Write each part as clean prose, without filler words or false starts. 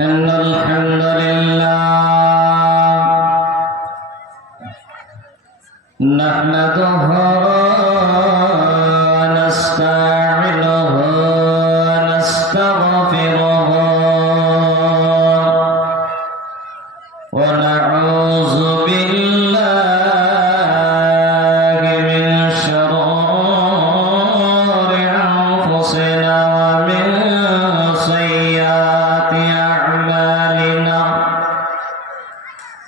إن الحمد لله نحمده ونستعينه ونستغفره ونعوذ بالله من شرور أنفسنا ومن سيئات أعمالنا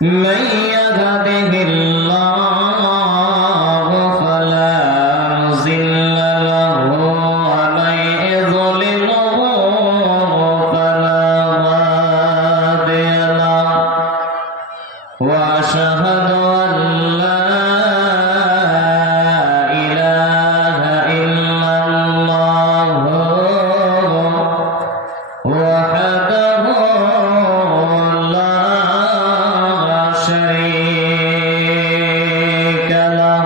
من يهده الله فلا مضل له ومن يضلله فلا هادي له وأشهد أن لا إله إلا الله وحده لا شريك له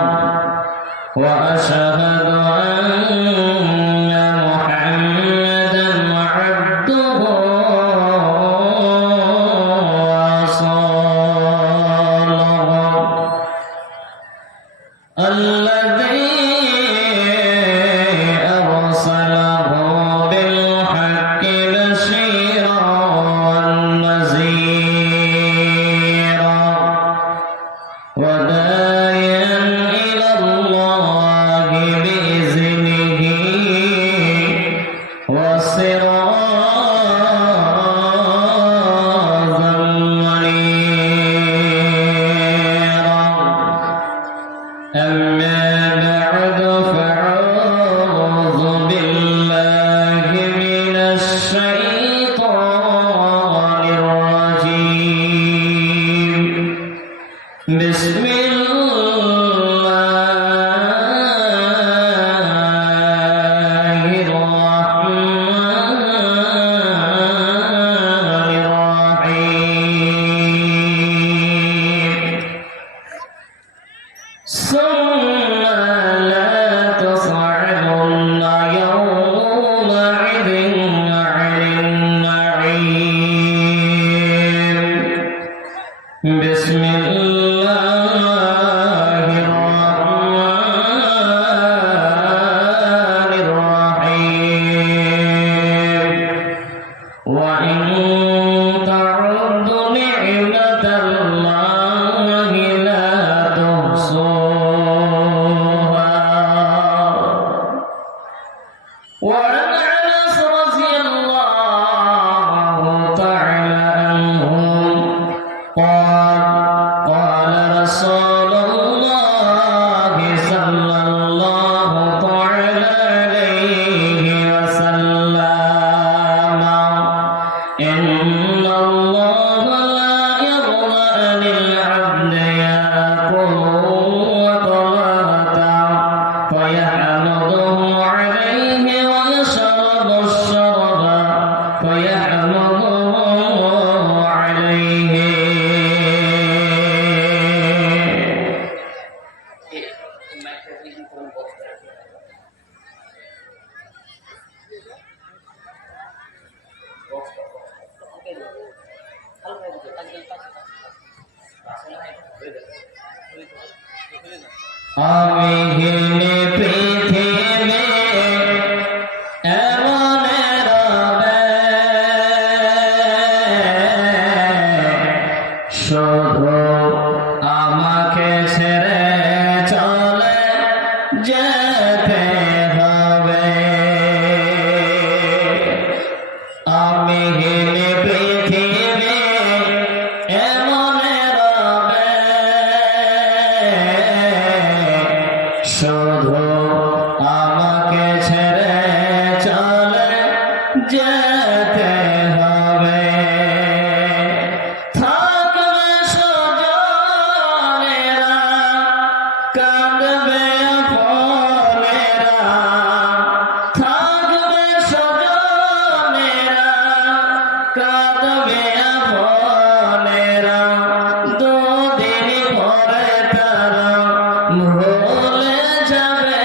وأشهد أن محمدا عبده ورسوله الذي أرسله بالحق بشيرا ونذيرا وداعيا إلى الله بإذنه وسراجا منيرا أما بعد فأعوذ بالله من الشيطان الرجيم بسم الله الرحمن الرحيم ثم لا تصعدن يومئذ عن النعيم بسم الله الرحمن الرحيم وإن تعدوا نعمة الله لا تحصوها وعن أنس رضي الله تعالى عنه قال قال رسول الله صلى الله تعالى عليه وسلم إن الله لا يرضى عن العبد يأكل وطلبة فيحمده عليه ويشرب الشرب فيحمده عليه আমি হেনে পৃথিবী এমন রবে শুধু আমাকে ছেড়ে চলে যেতে হবে আমি হেনে পৃথিবী এমন রবে শুধু আমাকে ছেড়ে চলে যেতে হবে থাকবে স্বজনেরা কাঁদবে আপনেরা থাকবে স্বজনেরা কাঁদবে আপনেরা দুদিন পরে তারা ভুলে যাবে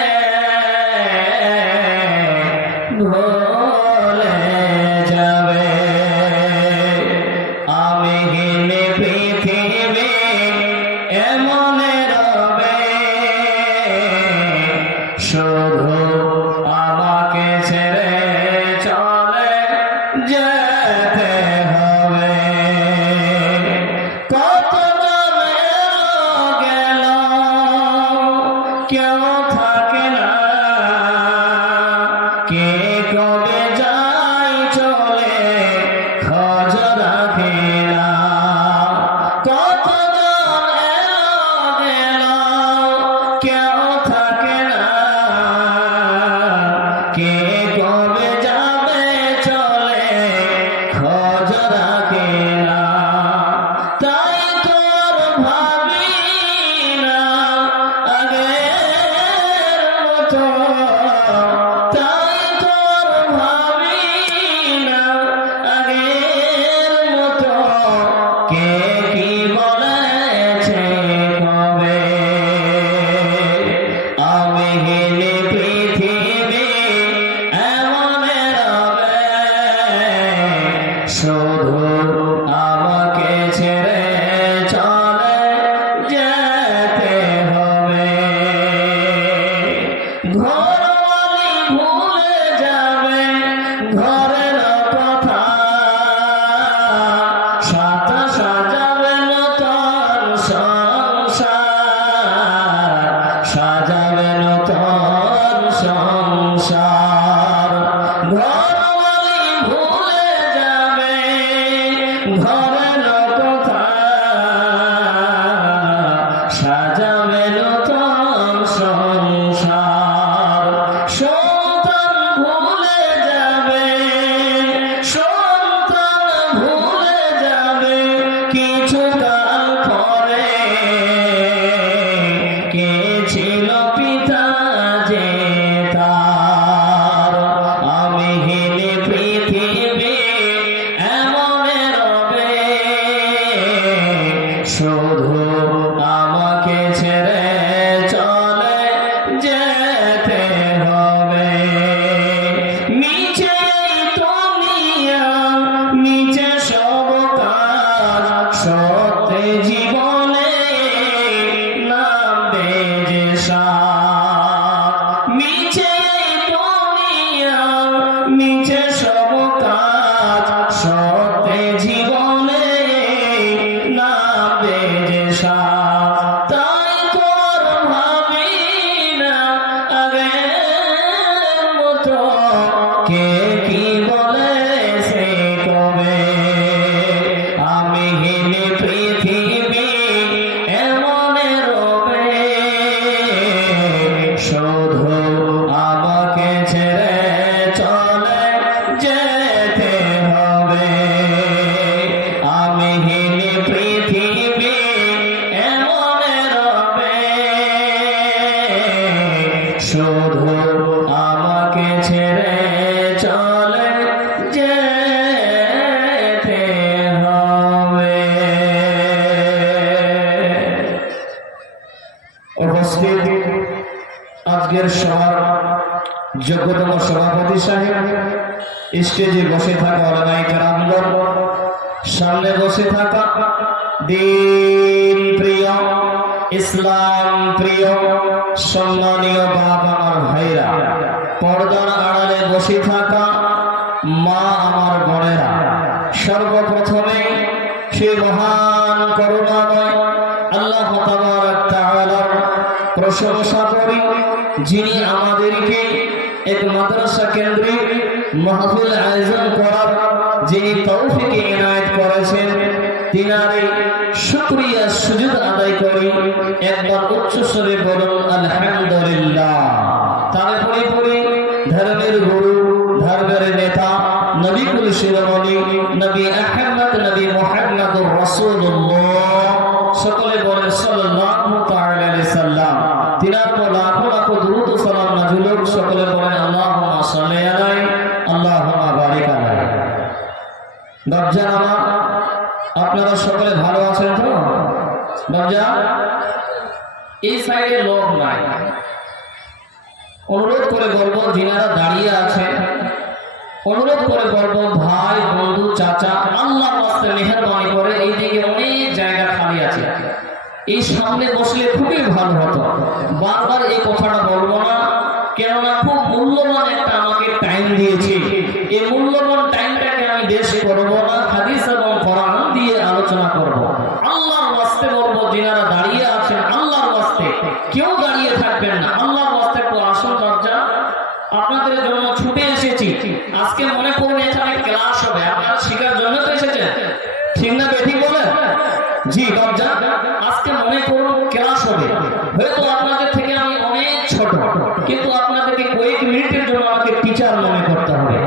ভুলে যাবে যেতে হবে। কতজন এলো গেল, কেউ থাকে না, কে কবে যায় চলে খোঁজ রাখে না। কতজন এলো গেল, কেউ থাকে না, কে কবে যাবে চলে খোঁজ রাখে না। তাই তোর ভাবি না আগের মতো, তাই তোর ভাবি না আগের মতো, কে কি বলেছে কবে। আমি গেলে পৃথিবী এমন রবে, শুধু আমাকে ছেড়ে চলে যেতে হবে। ঘরওয়ালি ভুলে যাবে ঘরের কথা, সাত সাজাবে নতুন সংসার, সাজাবে নতুন সংসার। ঘরওয়ালি ভুলে যাবে ঘরের কথা, সাজাবে নতুন সংসার। সন্তান ভুলে যাবে, সন্তান ভুলে যাবে কিছুকাল পরে, কে ছিল পিতা যে তার। আমি হেলে পৃথিবী এমন রবে, শুধু আমাকে ছেড়ে চলে যেতে হবে। নিচে এই দুনিয়া, নিচে সব কাজ, সত্যি জীবনে নামবে যে সাথ। নিচে এই দুনিয়া, নিচে সব কাজ, সত্যি জীবনে নামবে যে সাথ। তাই তোর ভাবি না আগের মতো, কে কি বলেছে কবে। আমি হেলে পৃথিবী এমন রবে, শুধু আমাকে ছেড়ে চলে যেতে হবে। আমি হেলে পৃথিবী এমন রবে, শুধু আমাকে ছেড়ে চলে যেতে হবে। উপস্থিত আজকের সভার যোগ্যতম সভাপতি সাহেব, স্টেজে বসে থাকা ওলামায়ে কেরামগণ, সামনে বসে থাকা দিন প্রিয়, ইসলাম প্রিয় সম্মানীয় বাপ আমার ভাইরা, পর্দার আড়ালে বসে থাকা মা আমার বোনেরা, সর্বপ্রথমে সেই মহান করুণাময় আল্লাহ তাবারক তাআলার প্রশংসা করি, যিনি আমাদেরকে এক মাদ্রাসা কেন্দ্রিক মাহফিল আয়োজন করার যিনি তৌফিক ইনায়েত করেছেন, তিনারে শুকরিয়া সুজুদ আদায় করি। একবার উচ্চ স্বরে বলুন আলহামদুলিল্লাহ। তারপরে পরে ধর্মের গুরু, ধর্মের নেতা, নবী কুল শিরোমণি নবী আহমদ নবী মুহাম্মদুর রাসূলুল্লাহ, সকলে বলেন সাল্লাল্লাহু তাআলা আলাইহি সাল্লাম। তিনার পর লাখো লাখো দুরূদ ও সালাম নাযিল হোক, সকলে বলেন আল্লাহুম্মা সাল্লি আলাইহি আল্লাহুম্মা বারিক আলাইহি। বাপজান আমার, আপনারা সকলে ভালো আছেন তো? বাপজান, এই সাইডে লোক নাই, অনুরোধ করে বলবো যিনারা দাঁড়িয়ে আছেন, অনুরোধ করে বলবো ভাই, বন্ধু, চাচা, আল্লাহর রাস্তায় মেহেরবানি করে এইদিকে অনেক জায়গা খালি আছে, এই সামনে বসলে খুবই ভালো হতো। বারবার এই কথাটা বলবো না, কেননা খুব মূল্যবান একটা আমাকে টাইম দিয়েছে, এই মূল্যবান টাইমটাকে আমি দেশ করব না, হাদিস এবং কোরআন দিয়ে আলোচনা করব। আল্লাহর ওয়াস্তে বলবো, যিনারা দাঁড়িয়ে আছেন আল্লাহর ওয়াস্তে কেউ দাঁড়িয়ে থাকবেন না, আল্লাহর ওয়াস্তে একটু আসুন। দরজা আপনাদের জন্য ছুটে এসেছি। আজকে মনে করুন এখানে ক্লাস হবে, আপনারা শেখার জন্য তো এসেছেন, ঠিক না বেঠিক বলেন? জি দরজা, আজকে মনে করুন ক্লাস হবে। হয়তো আপনাদের থেকে আমি অনেক ছোট, কিন্তু আপনাদেরকে কয়েক মিনিটের জন্য আমাকে টিচার মনে করতে হবে।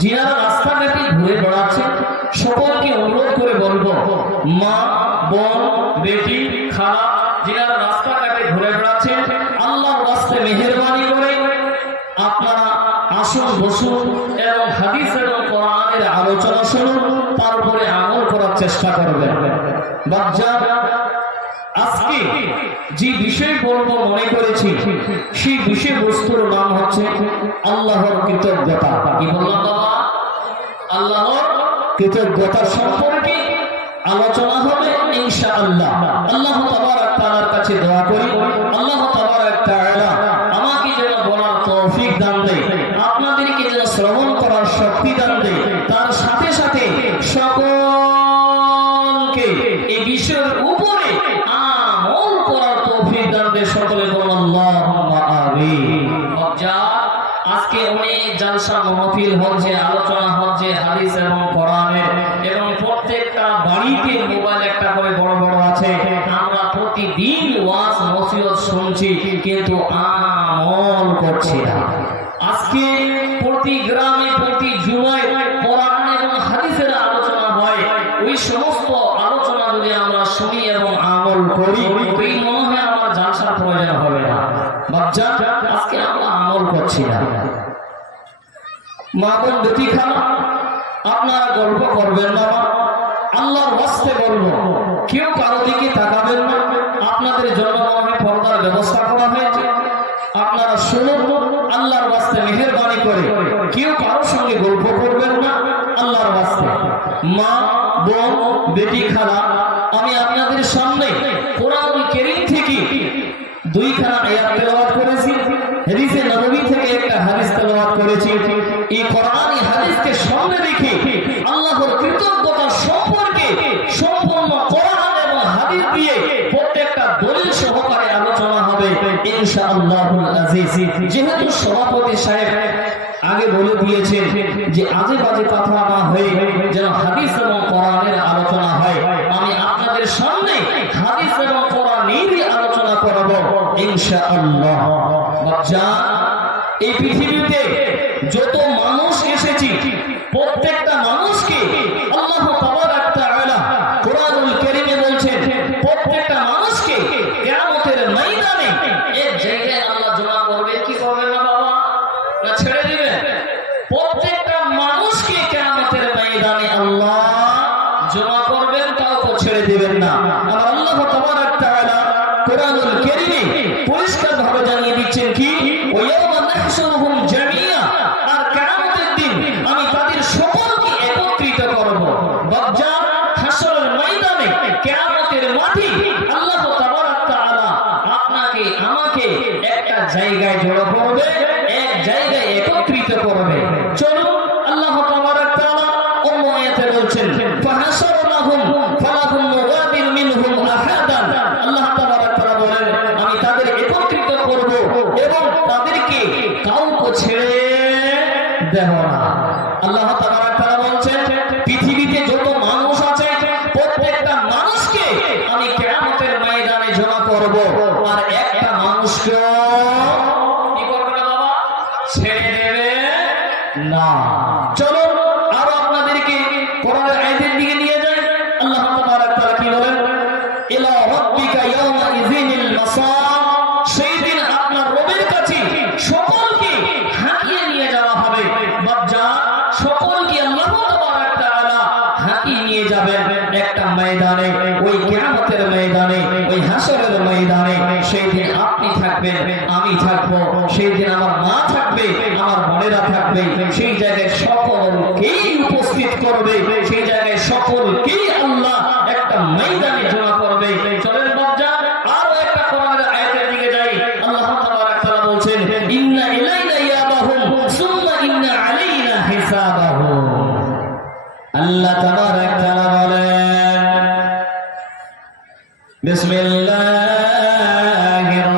যিনারা রাস্তাঘাটে ঘুরে বেড়াচ্ছে সকলকে অনুরোধ করে বলবো, মা, বোন, বেটি, খালা, যিনারা রাস্তাঘাটে ঘুরে বেড়াচ্ছেন, আল্লাহর রাস্তে মেহেরবানি করে আপনারা আসুন, বসুন এবং হাদিস এবং কোরআনের আলোচনা শুনুন, তারপরে আমল করার চেষ্টা করবেন। বাচ্চা, আজকে যে বিষয় বলবো মনে করেছি সেই বিষয়বস্তুর নাম হচ্ছে আল্লাহর কৃতজ্ঞতা। কি বললাম বাবা? আল্লাহর কৃতজ্ঞতা সম্পর্কে আলোচনা হবে ইনশাআল্লাহ। আল্লাহ তাবারক তাআলার কাছে দোয়া করি, আল্লাহ তাবারক তাআলা আমাকে যেন বলার তৌফিক দান দেয়, আপনাদেরকে যেন শ্রবণ করার শক্তি দান দেয়, তার সাথে সাথে সকলকে এই বিষয়ের উপরে আমল করার তৌফিক দান দেয়। সকলে বলুন আল্লাহুম্মা আমিন। আজকে অনেক জালসা মাহফিল হচ্ছে, আলোচনা হচ্ছে হাদিস এবং কোরআনের, এবং প্রত্যেকটা বাড়িতে মোবাইল একটা করে বড় বড় আছে। আমরা প্রতিদিন ওয়াজ নসিহত শুনছি কিন্তু আমল করছি না। আজকে প্রতি গ্রামে প্রতি জুমায় কোরআন এবং হাদিসের আলোচনা হয়, ওই সমস্ত আলোচনা যদি আমরা শুনি এবং আমল করি, ওই মনে হয় আমার জালসার প্রয়োজন হবে না। বাচ্চা, আজকে আমরা আমল করছি না। মা বোন, বেটি, খালা, আপনারা গল্প করবেন না, আল্লাহর ওয়াস্তে বলবো, কেউ কারো দিকে তাকাবেন না। আপনাদের জন্য আমি পর্দার ব্যবস্থা করা হয়েছে, আপনারা শুনুন, আল্লাহর ওয়াস্তে মেহেরবানি করে কেউ কারোর সঙ্গে গল্প করবেন না, আল্লাহর ওয়াস্তে। মা, বোন, বেটি, খালা, আমি আপনাদের সামনে কোরআনুল কারীম থেকে দুইখানা আয়াত তেলাওয়াত করেছি, হাদিসে নববী থেকে একটা হাদিস তেলাওয়াত করেছি। এই কোরআনী হাদিসকে সামনে রেখে আল্লাহর কৃতজ্ঞতা সম্পর্কে সম্পূর্ণ কোরআন এবং হাদিস দিয়ে প্রত্যেকটা দলিল সহকারে আলোচনা হবে ইনশাআল্লাহুল আজিজ। যেহেতু সভাপতি সাহেব আগে বলে দিয়েছেন যে আজে বাজে কথা না হয়ে যেন হাদিস এবং কোরআনের আলোচনা হয়, আমি আপনাদের সামনে হাদিস এবং কোরআনেরই আলোচনা করব ইনশাআল্লাহ। বাচ্চা, এই পৃথিবীতে যত মানুষ এসেছি প্রত্যেকটা মানুষকে আল্লাহ তাবারক তাআলা কোরআনুল কারীমে বলছেন প্রত্যেকটা মানুষকে কিয়ামতের ময়দানে এক জায়গায় আল্লাহ জমা করবে। কি করবে না বাবা? না ছেড়ে দিবেন? প্রত্যেকটা মানুষকে কিয়ামতের ময়দানে আল্লাহ জমা করবেন, কাউকে ছেড়ে দিবেন না। আর আল্লাহ তাবারক তাআলা কোরআনুল কারীমে পরিষ্কার ভাবে জানিয়ে দিচ্ছেন কি, ওয়ায়াউমা নাহশুরুহুম জামিয়া, আর কিয়ামতের দিন আমি তাদের সকলকে একত্রিত করব। বাচ্চা, হাসরের ময়দানে কিয়ামতের মাঠে আল্লাহ তাবারক তাআলা আপনাকে আমাকে একটা জায়গায় জড়ো করবে, এক জায়গায় একত্রিত করবে। চলুন, আল্লাহ তাবারক তাআলা অন্য আয়াতে বলছেন ফাহাশারনাহুম ফালাহুম মুগাদির মিনহুম আহাদান। আল্লাহ তাবারক তাআলা বলেন আমি তাদের একত্রিত করব এবং তাদেরকে কাউকে ছেড়ে দেব না। আল্লাহ তাবারক তাআলা বলছেন পৃথিবীতে যত মানুষ আছে প্রত্যেকটা মানুষকে আমি কিয়ামতের ময়দানে জমা করব, আর একটা মানুষকে কি করবে না বাবা? ছেড়ে দেবে না। চলো আরো আপনাদেরকে কোরআনের আয়াতের দিকে নিয়ে যাই। আল্লাহ তাবারক তাআলা কি বলেন? ইলা রাব্বিকা ইয়াওমা ইযিনিল মাসার, সেই দিন আপনার রবের কাছে সকলকে হাঁকিয়ে নিয়ে যাওয়া হবে। বাচ্চা, সকলকে আল্লাহ তাবারক তাআলা হাঁকিয়ে নিয়ে যাবেন একটা ময়দানে, ওই কিয়ামতের ময়দানে, ওই হাসরের ময়দানে। সেই দিন আপনি থাকবেন, আমি থাকবো, সেই দিন আমার মা থাকবে, আমার বোনেরা থাকবে। সেই জায়গায় সকলকেই উপস্থিত করবে, সেই জায়গায় সকলকেই আল্লাহ একটা ময়দানে জমা করবে। চলেন বাচ্চা, আরো একটা কোরআনের আয়াতের দিকে যাই। আল্লাহ তাবারক তাআলা বলছেন ইন্না ইলাইনা ইয়াবাহুম সুম্মা ইন্না আলাইনা হিসাবাহুম। আল্লাহ তাবারাক তাআলা বলেন বিসমিল্লাহির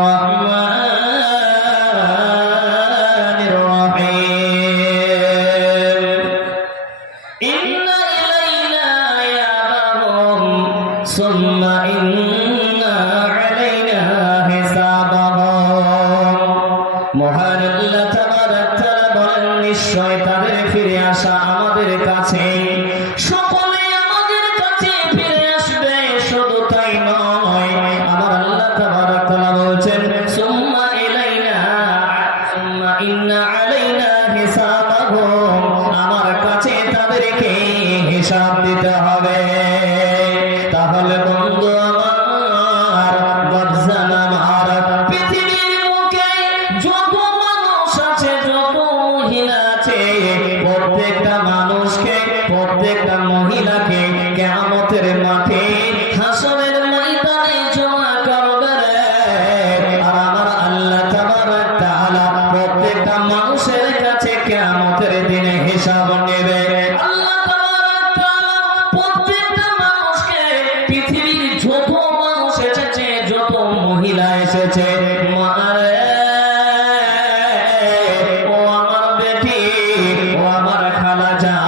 রাহমানির রহিম ইন্না ইলাইনা ইয়াবাহুম সুম্মা ইন্না আলাইনা হিসাবাহুম মহান আল্লাহ তাবারাক তাআলা বলেন নিশ্চয় তাদের ফিরে আসা আমাদের কাছে সকলে আমাদের কাছে ফিরে আসবে শুধু তাই নয় আমার আল্লাহ তাবারাক তাআলা বলেন সুম্মা ইন্না আলাইনা হিসাবাহুম আমার কাছে তাদেরকে হিসাব দিতে হবে তাহলে বন্ধু আমার বাদশাহ আমার পৃথিবীর মুখে যত মানুষ আছে যত মহিলা আছে প্রত্যেকটা মানুষকে প্রত্যেকটা মহিলাকে কিয়ামতের মাঠে হাসরের ময়দানে জমা করবে আর আমার আল্লাহ তাবারাক তাআলা প্রত্যেকটা মানুষের কাছে কিয়ামতের দিনে হিসাব নেবে আল্লাহ তাবারাক তাআলা প্রত্যেকটা মানুষকে পৃথিবীর যত মানুষ এসেছে যত মহিলা এসেছে ও আমার বেটি ও আমার খালাজান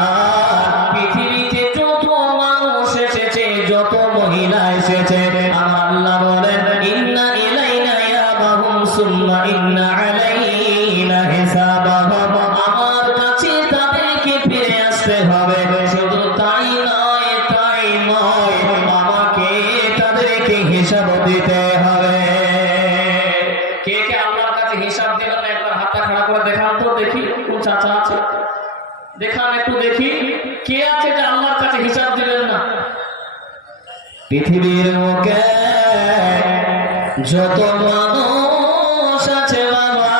পৃথিবীতে যত মানুষ এসেছে যত মহিলা এসেছে আমার আল্লাহ বলেন ইন্না ইলাইনা ইয়াবাহুম সুম্মা ইন্না আলাইনা হিসাবাহুম আমার কাছে তাদেরকে ফিরে আসতে হবে শুধু তাই নয় আমাকে তাদেরকে হিসাব দিতে হবে কে কে আল্লাহর কাছে হিসাব দেবেন না একবার হাতটা খাড়া করে দেখান তো দেখি কোন চাচা আছে দেখান একটু দেখি কে আছে যে আল্লাহর কাছে হিসাব দিবেন না পৃথিবীর মুখে যত মানুষ আছে বাবা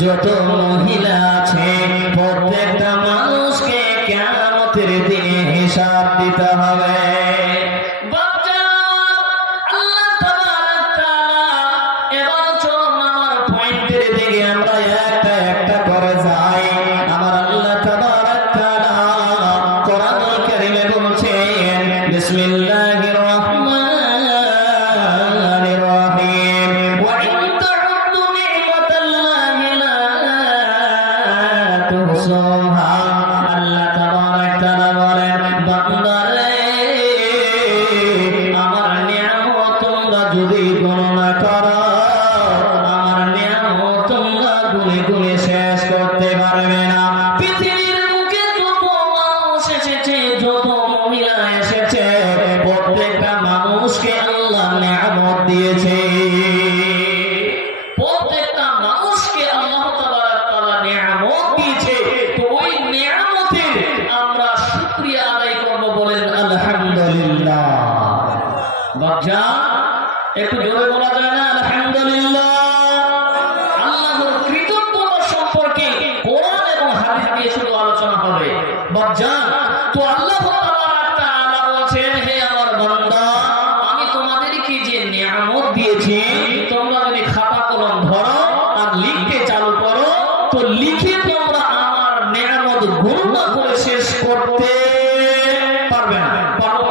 যত মহিলা আছে প্রত্যেকটা মানুষকে কিয়ামতের দিনে হিসাব দিতে হবে আল্লাহ তাবারাক তাআলা এবার চলুন আমার পয়েন্টের দিকে আমরা একটা একটা করে যাই আমার আল্লাহ তাবারাক তাআলা কোরআনুল কারীমে বলছেন বিসমিল্লাহির রাহমানির রহিম ওয়া ইন তা'উদ্দু নি'মাতাল্লাহি লা তুহসুহা আল্লাহ তাবারাক তাআলা বলেন বান্দারে আমার নিয়ামত তোমরা যদি গণনা করো আমার নিয়ামত তোমরা গুনে গুনে শেষ করতে পারবে না পৃথিবীর মুখে যত মানুষ এসেছে যত মহিলা এসেছে প্রত্যেকটা মানুষকে আল্লাহ নিয়ামত দিয়েছে প্রত্যেকটা মানুষকে আল্লাহ তাবারাক তাআলা নিয়ামত দিয়েছে তো ওই নিয়ামতের আমরা শুকরিয়া আদায় করব বলেন আলহামদুলিল্লাহ বাচ্চা একটু জোরে বলা যায় না আলহামদুলিল্লাহ আল্লাহর কৃতজ্ঞতা সম্পর্কে কোরআন এবং হাদিস দিয়ে শুধু আলোচনা হবে বাচ্চা তো আল্লাহ তাবারাক তাআলা বলেন হে আমার বান্দা আমি তোমাদেরকে যে নিয়ামত দিয়েছি তোমরা যদি খাতা কলম ধরো আর লিখতে চালু করো তো লিখে তোমরা আমার নিয়ামত গণনা করে শেষ করতে পারবে না পারবো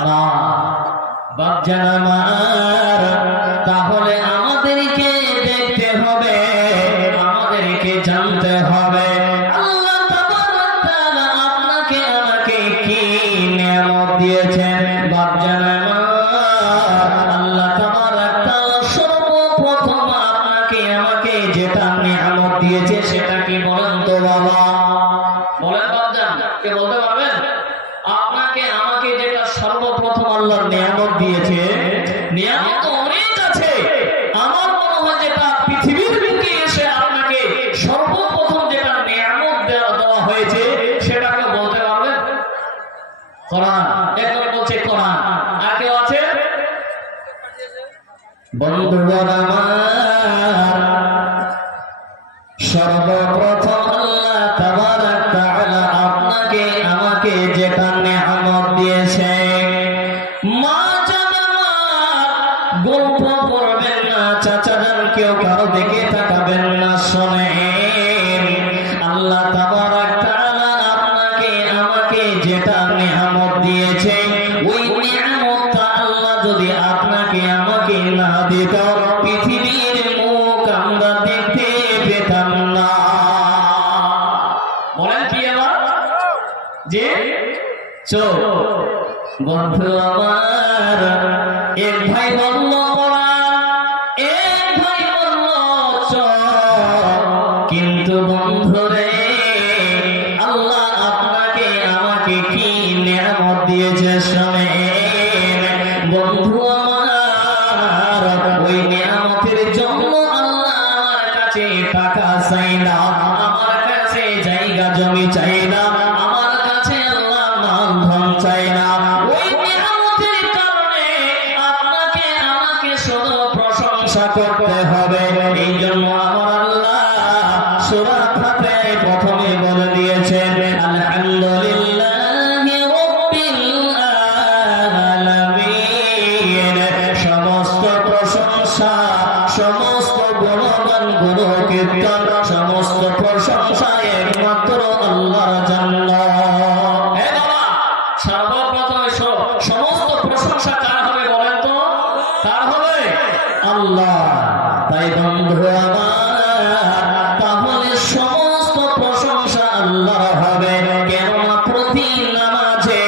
না বাপজান আমার তাহলে আমাদেরকে দেখতে হবে আমাদেরকে জানতে হবে আল্লাহ তাবারাক তাআলা আপনাকে আমাকে কি নিয়ামত দিয়েছেন বাপজান আমার আল্লাহ তাবারাক তাআলা সর্বপ্রথম আপনাকে আমাকে যেটা নিয়ামত দিয়েছে সেটা কি বলেন তো বাবা বলেন বাপজান কে বলতে পারবেন আপনাকে আমাকে যেটা সর্বপ্রথম আল্লাহর নিয়ামত দিয়েছে নিয়ামত তো অনেক আছে আমার মনে হয় যেটা পৃথিবীর বুকে এসে আপনাকে সর্বপ্রথম যেটা নিয়ামত দেওয়া হয়েছে সেটাকে বলতে পারবেন কোরআন একবার বলছে কোরআন আর কেউ আছে বন্ধুগণ আমার সর্বপ্রথম আল্লাহ তাবারাক তাআলা আপনাকে আমাকে যেটা নিয়ামত দিয়েছে মা জানা গল্প করবেন না চাচা যান কেউ কারো দিকে তাকাবেন না শোনেন আল্লাহ তাবারাক তাআলা যে চোখ। বন্ধু আমার, এক ভাই বলল কোরআন, এক ভাই বলল চোখ। কিন্তু বন্ধু রে, আল্লাহ আপনাকে আমাকে কি নিয়ামত দিয়েছে শোনেন। বন্ধু আমার, ওই নিয়ামতের জন্য আল্লাহ আমার কাছে টাকা চাই না, আমার কাছে জায়গা জমি চাই না, আমার কাছে আল্লাহ নাম ধন চাই না। ওই নিয়ামতের কারণে আপনাকে আমাকে শুধু প্রশংসা করতে হবে। এই জন্য আমার আল্লাহ সূরা ফাতিহায় প্রথমে বলে দিয়েছেন আলহামদুলিল্লাহি রাব্বিল আলামিন। সমস্ত প্রশংসা, সমস্ত গুণগান, গুণকীর্তন, সমস্ত প্রশংসা একমাত্র আল্লাহর জন্য। হে বাবা, সর্বপ্রথমে সমস্ত প্রশংসা কার হবে বলেন তো? কার হবে? আল্লাহ। তাই বন্ধু আমার, তাহলে সমস্ত প্রশংসা আল্লাহর হবে। কেননা প্রতি নামাজে,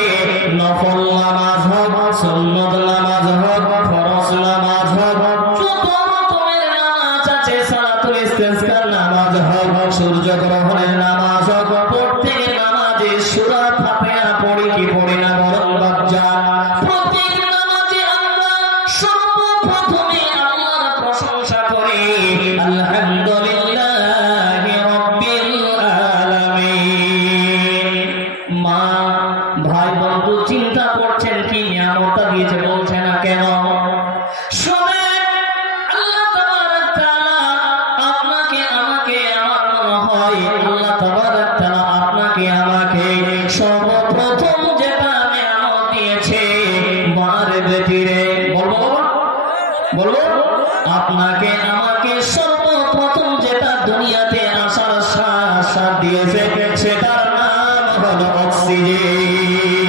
নফল নামাজ হোক, সুন্নত নামাজ হোক, ফরজ নামাজ হোক, যত রকমের নামাজ আছে, সালাতুল ইস্তিসকার নামাজ হোক, সূর্য গ্রহণের নামাজ হোক, প্রত্যেক নামাজে সূরা ফাতিহা পড়ি কি পড়ি না বলেন বাচ্চারা? প্রত্যেক নামাজে আমরা সর্বপ্রথমে আল্লাহর প্রশংসা করি আলহামদুলিল্লাহি রাব্বিল আলামিন। মা, ভাই, বন্ধু চিন্তা করছেন কি নিয়ামতটা দিয়েছে, বলছে না কেন? শুনেন, আল্লাহ তাবারক তাআলা আপনাকে আমাকে, আমার মনে হয় আল্লাহ তাবারক তাআলা আপনাকে আমাকে সর্বপ্রথম যেটা নিয়ামত দিয়েছে, মার বেটিরে, বলবো বলবো, আপনাকে আমাকে সর্বপ্রথম যেটা দুনিয়াতে আসার সাথ দিয়েছে, সেটার নাম হলো অক্সিজেন।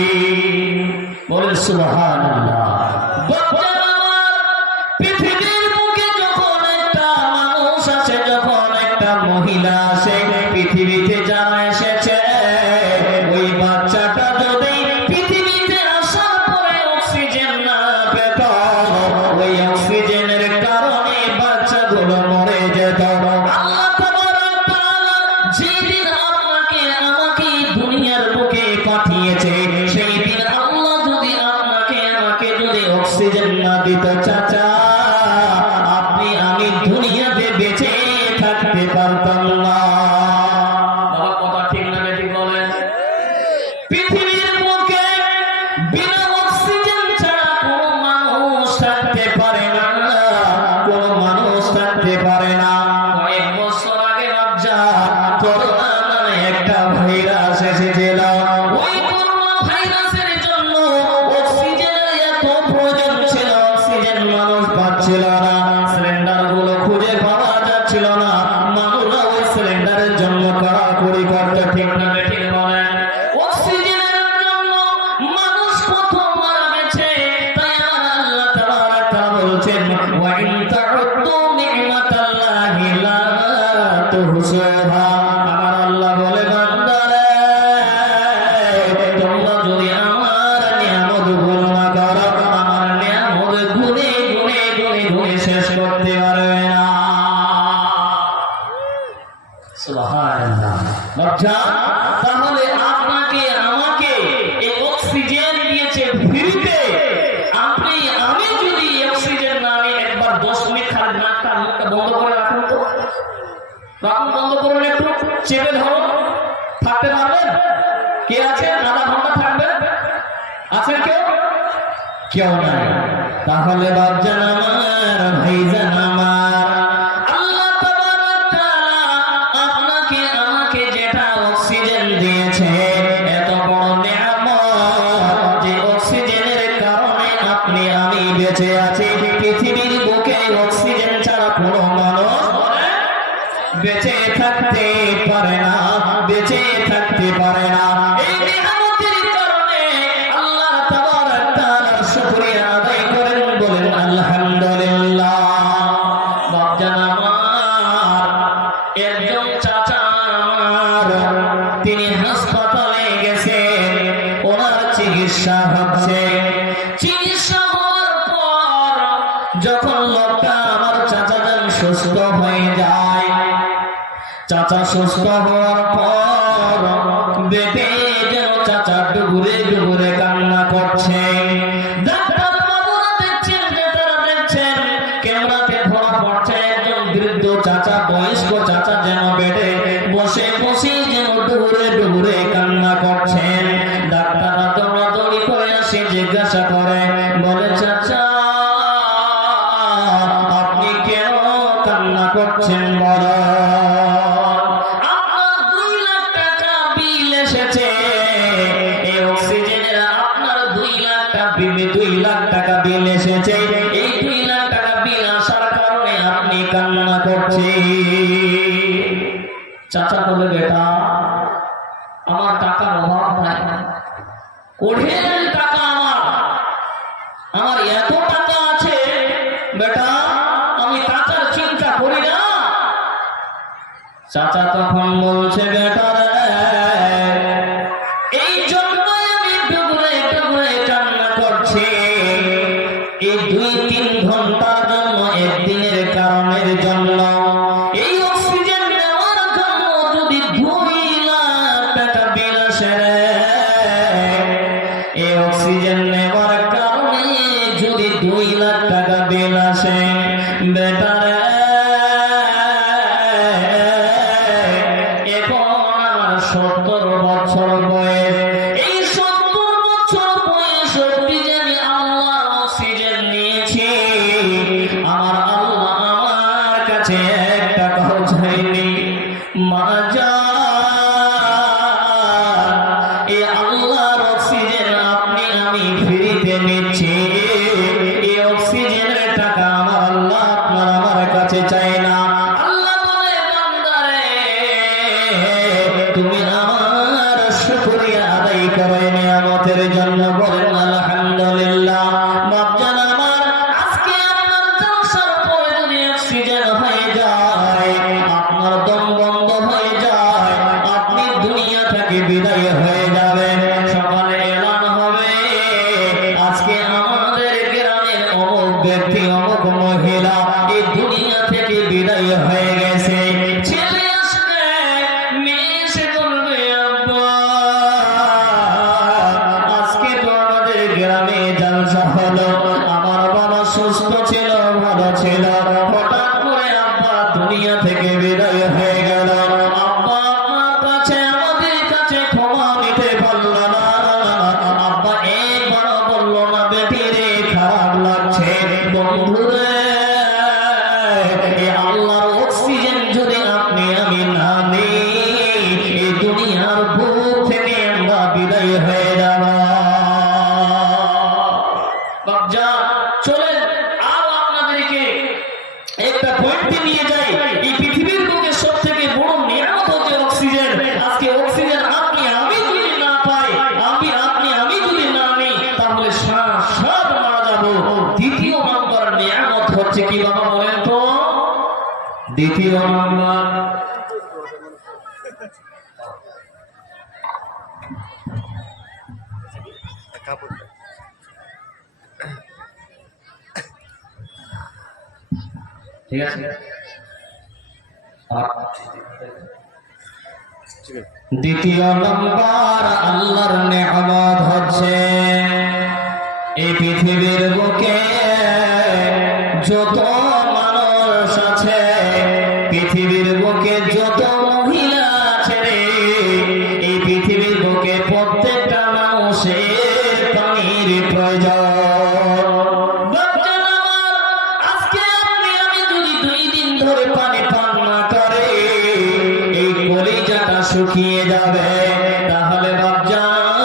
বলেন সুবহানাল্লাহ। পৃথিবীর বুকে যখন একটা মানুষ আসে, যখন একটা মহিলা আসে, পৃথিবীতে যারা এসেছে, ওই বাচ্চাটা যদি পৃথিবীতে আসার পরে অক্সিজেন না পেত, ওই অক্সিজেনের কারণে বাচ্চাগুলো মরে যেত। আল্লাহ তাবারক তাআলা যেদিন আপনাকে আমাকে দুনিয়ার বুকে পাঠিয়েছে, সেই দিন আল্লাহ যদি আপনাকে আমাকে যদি অক্সিজেন না দিত, চাচা, আপনি আমি দুনিয়াতে বেঁচে থাকতে পারতাম না। বাবা, কথা ঠিক না বেঠিক বলেন? পৃথিবীর বুকে বিনা অক্সিজেন ছাড়া কোনো মানুষ থাকতে পারে না, কোনো মানুষ থাকতে পারে না। কয়েক বছর আগে বাচ্চা করোনা নামে একটা ভাইরাস এসেছিল। ওই করোনা ভাইরাসের জন্য অক্সিজেনের এত প্রয়োজন ছিল, অক্সিজেন মানুষ পাচ্ছিল না, সিলিন্ডার গুলো খুঁজে পাওয়া যাচ্ছিল না। মানুষরা ওই সিলিন্ডারের জন্য কাড়াকাড়ি করতে, ঠিক না বেঠিক বলেন? অক্সিজেনের জন্য মানুষ কত মারা গেছে। তাই আমার আল্লাহ তাবারক তাআলা বলছেন ওয়া ইন তাউদ্দু নি'মাতাল্লাহি লা তুহসুহা। আমার আল্লাহ বলে, বান্দারে, তোমরা যদি আমার নিয়ামত গণনা করো, আমার নিয়ামত গুনে গুনে গুনে গুনে শেষ করতে পারবে না। সুবহানাল্লাহ। বাচ্চা, তাহলে আপনাকে আমাকে এই অক্সিজেন দিয়েছে ফ্রিতে। আপনি আমি যদি অক্সিজেন না আমি একবার 10 মিনিট খালি নাকটা মুখটা বন্ধ করে রাখুন তো, রাখুন, বন্ধ করুন, একটু চেপে ধরুন, থাকতে পারবেন? কে আছে আধা ঘন্টা থাকবেন? আছেন কেউ? কেউ নাই। তাহলে বাচ্চান আমার, ভাইজান আমার, আল্লাহ তাবারক তাআলা আপনাকে আমাকে যেটা অক্সিজেন দিয়েছে, এত বড় নিয়ামত, যে অক্সিজেনের কারণে আপনি আমি বেঁচে আছি। পৃথিবীর বুকে অক্সিজেন ছাড়া কোনো মানুষ বেঁচে থাকতে পারে না, বেঁচে থাকতে পারে না। এই নিয়ামতের কারণে আল্লাহ তাবারক তাআলার শুকরিয়া আদায় করেন, বলেন আলহামদুলিল্লাহ। চিকিৎসা হচ্ছে। চিকিৎসা হওয়ার পর যখন লোকটা আমার চাচা যান সুস্থ হয়ে যায়, চাচা সুস্থ হওয়ার পর বেটে যেন চাচা ডুবুরে ডুবুরে কান্না করছে। ডাক্তার বাবুরা দেখছেন, নেতারা দেখছেন, ক্যামেরাতে ধরা পড়ছে একজন বৃদ্ধ চাচা, বয়স্ক চাচা যেন বেডে বসে বসে যেন ডুবুরে ডুবুরে কান্না করছেন। ডাক্তাররা দৌড়াদৌড়ি করে আসে, জিজ্ঞাসা করে, বলে চাচা আপনি কেন কান্না করছেন? বলো, আপনার 2 লাখ টাকা বিল এসেছে, এই অক্সিজেনের আপনার 2 লাখ টাকা বিল এসেছে। এই 2 লাখ টাকা বিল আসার কারণে আপনি কান্না করছেন। চাচা বলে, বেটা আমার টাকার অভাব নাই, ওঠেন টাকা আমার এত টাকা আছে বেটা, আমি টাকার চিন্তা করি না। চাচা তখন বলছে, বেটা এই জন্য আমি ডুবরে ডুবরে কান্না করছি। এই 2-3 ঘন্টার জন্য, একদিনের কারণের জন্য, এই অক্সিজেন নেওয়ার জন্য যদি 2 লাখ টাকা বিল আসে, এই অক্সিজেন নেওয়ার কারণে যদি 2 লাখ টাকা বিল আসে, বেটা এখন আমার 70 বছর বয়স, এই 70 বছর বয়স অবধি যে আমি আল্লাহর অক্সিজেন নিয়েছি, আমার আল্লাহ আমার কাছে 1 টাকাও চাইনি। মা যান, এই আল্লাহর অক্সিজেন আপনি আমি ফ্রিতে নিচ্ছি, এই অক্সিজেনের টাকা আমার আল্লাহ আপনার আমার কাছে চাই না। আল্লাহ বলে, বান্দারে তুমি আমার শুকরিয়া আদায় করো নিয়ামতের জন্য, বলেন আলহামদুলিল্লাহ। বাপজান আমার, আজকে আপনার জলসার পরে যদি অক্সিজেন হয়ে যায়, আপনার দম বন্ধ হয়ে যায়, আপনি দুনিয়া থেকে বিদায় হয়ে যাবেন, সকালে এলান হবে আজকে আমাদের গ্রামের অমুক ব্যক্তি অমুক মহিলা এই দুনিয়া থেকে বিদায় হয়ে গেছে। ছেলে আসবে, মেয়ে এসে বলবে, আব্বা আজকে তো আমাদের গ্রামে জলসা হলো, আমার বাবা সুস্থ ছিল, ভালো ছিল, হঠাৎ করে আব্বা দুনিয়া থেকে বিদায় হয়ে গেল। আব্বা আপনার কাছে, আমাদের কাছে ক্ষমা নিতে পারল না, আব্বা একবারও বলল না, বেটি রে খারাপ লাগছে। বন্ধুরে আল্লাহর অক্সিজেন যদি আপনি আমি না নিই, এই দুনিয়ার বুক থেকে আমরা বিদায় হয়ে যাব। বাপজান চলেন আর আপনাদেরকে একটা পয়েন্টে নিয়ে যাই। এই পৃথিবীর বুকে সবথেকে বড় নিয়ামত হচ্ছে অক্সিজেন। আজকে অক্সিজেন আপনি আমি যদি না পাই, আপনি আমি যদি না নিই, তাহলে সব মারা যাব। দ্বিতীয় নম্বর নিয়ামত হচ্ছে কি বাবা বলেন তো? দ্বিতীয় নম্বর ঠিক আছে, দ্বিতীয় নম্বর আল্লাহর নিয়ামত হচ্ছে এই পৃথিবীর বুকে যত মানুষ আছে, পৃথিবীর বুকে যত মহিলা আছে রে, এই পৃথিবীর বুকে প্রত্যেকটা মানুষের পানির প্রয়োজন। আজকে আপনি আমি যদি 2 দিন ধরে পানি পান না করে, এই কলিজাটা শুকিয়ে যাবে। তাহলে বাপজান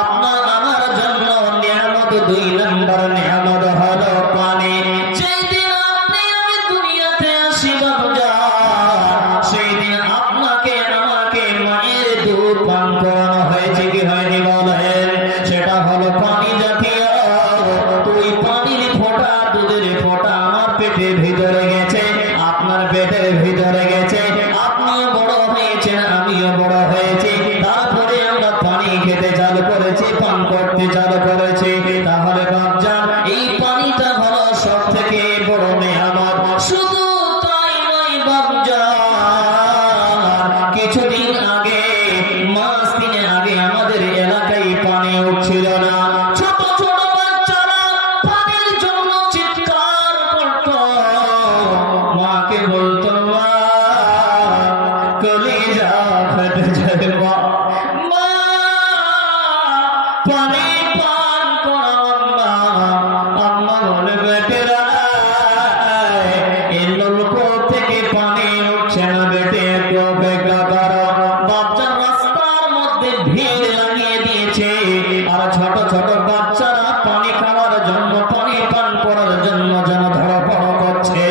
আপনার আমার জন্য নিয়ামত 2 নম্বর নিয়ামত হলো পানি। যেই দিন আপনি আমি দুনিয়াতে আসি বাপজান, সেই দিন আপনাকে আমাকে মায়ের দুধ পান করানো হয়েছে কি হয়নি বলেন? সেটা হলো পানি জাতীয়। তুই পানির ফোঁটা, দুধের ফোঁটা আমার পেটের ভিতরে গেছে, আপনার পেটের ভিতরে গেছে, আপনিও বড় হয়েছেন, আমিও বড় হয়েছি, তারপরে আমরা পানি খেতে চালু করেছি, পান মূর্তি চালু করেছে। তাহলে বাপজান এই পানিটা হলো সব থেকে বড় নেয়ামত। শুধু তাই নয় বাপজান, কিছুদিন আগে মাস দিনে আগে আমাদের এলাকায় পানি উঠছিল না। ছোট ছোট বাচ্চারা পানির জন্য চিৎকার করত, মাকে বলতো মা কলিজা ফেটে যাবে, মা পানি পান করো আম্মা। আম্মা বলে বেটেরা এই নলকূপ থেকে পানি উঠছে না বেটে, একটু অপেক্ষা করো। বাচ্চা রাস্তার মধ্যে ভিড় লাগিয়ে দিয়েছে, আর ছোট ছোট বাচ্চারা পানি খাওয়ার জন্য পানি পান করার জন্য যেন ধড়পড় করছে।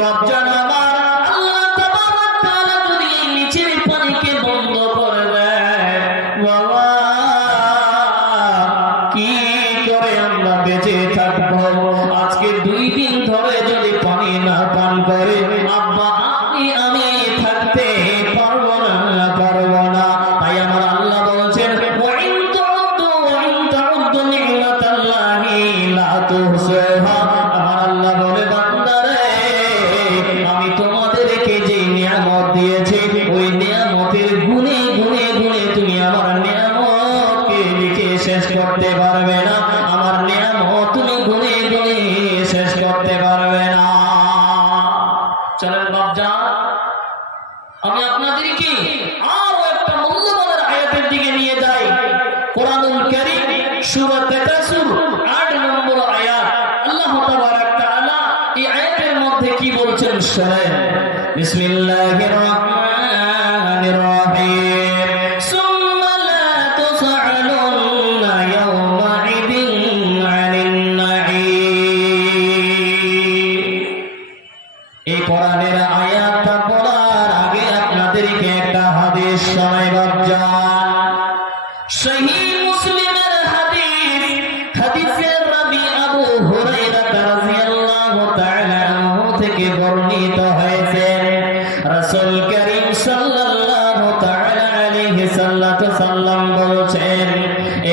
বাচ্চারা আমার আল্লাহ তাবারক তাআলা যদি এই নিচের পানিকে বন্ধ করে দেয়, বাবা কি করে আমরা বেঁচে থাকবো? আজকে 2 দিন ধরে যদি পানি না পান করে আব্বা আপনি আমি থাকতে পারবো না, পারবো না। তাই আমার আল্লাহ বলছেন ওয়া ইন তাউদ্দু নি'মাতাল্লাহি লা তুহসুহা। আমার আল্লাহ বলে বান্দারে আমি তোমাদেরকে যে নিয়ামত দিয়েছি ওই নিয়ামতের গুণে গুণে গুণে তুমি আমার নিয়ামতকে লিখে শেষ করতে পারবে না। আমার নিয়ামত তুমি গুণে গুণে শেষ করতে পারবে না। চলেন বাপজান, আমি আপনাদেরকে আরো একটা মূল্যবান আয়াতের দিকে নিয়ে যাই। কোরআনুল কারীম সূরা তাকাসুর 8 নম্বর আয়াত। আল্লাহ তাবারক তাআলা এই আয়াতের মধ্যে কি বলছেন শুনেন। বিসমিল্লাহির রহমানির রহিম। সুম্মা লা তুসআলুন্না ইয়াওমাইদিন আনিন নাঈম। এই কোরআনের আয়াতটা বলার আগে আপনাদেরকে একটা হাদিস শোনাই বাপজান। সহিহ মুসলিমের হাদিস, হাদিসের রাবী আবু হুরায়রা রাদিয়াল্লাহু তাআলা আনহু থেকে বর্ণিত হয়েছে, রাসূল করিম সাল্লাল্লাহু তাআলা আলাইহি সাল্লাম বলছেন,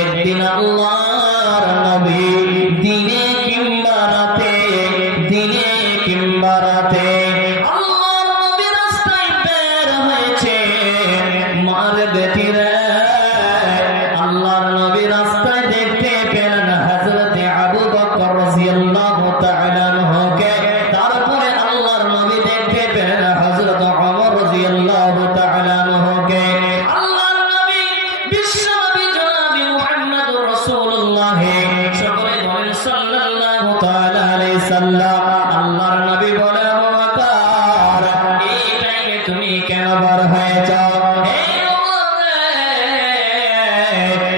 একদিন আল্লাহর নবী দিনে কিংবা রাতে আল্লাহর নবী রাস্তায় বের হয়েছে। মার বেটিরা আল্লাহর নবী রাস্তায় দেখতে পেলেন হযরতে আবু বকর রাদিয়াল্লাহু তাআলা আনহুকে। তারপরে আল্লাহর নবী দেখতে পেলেন হযরত ওমর রাদিয়াল্লাহু তাআলা আনহুকে। আল্লাহর নবী বিশ্বনবী জনাবে মুহাম্মদুর রাসূলুল্লাহ সকলে বলেন সাল্লাল্লাহু তাআলা আলাইহি সাল্লাম। আল্লাহর নবী বলে আবু বকর এই টাইমে তুমি কেন বার হয়েছ?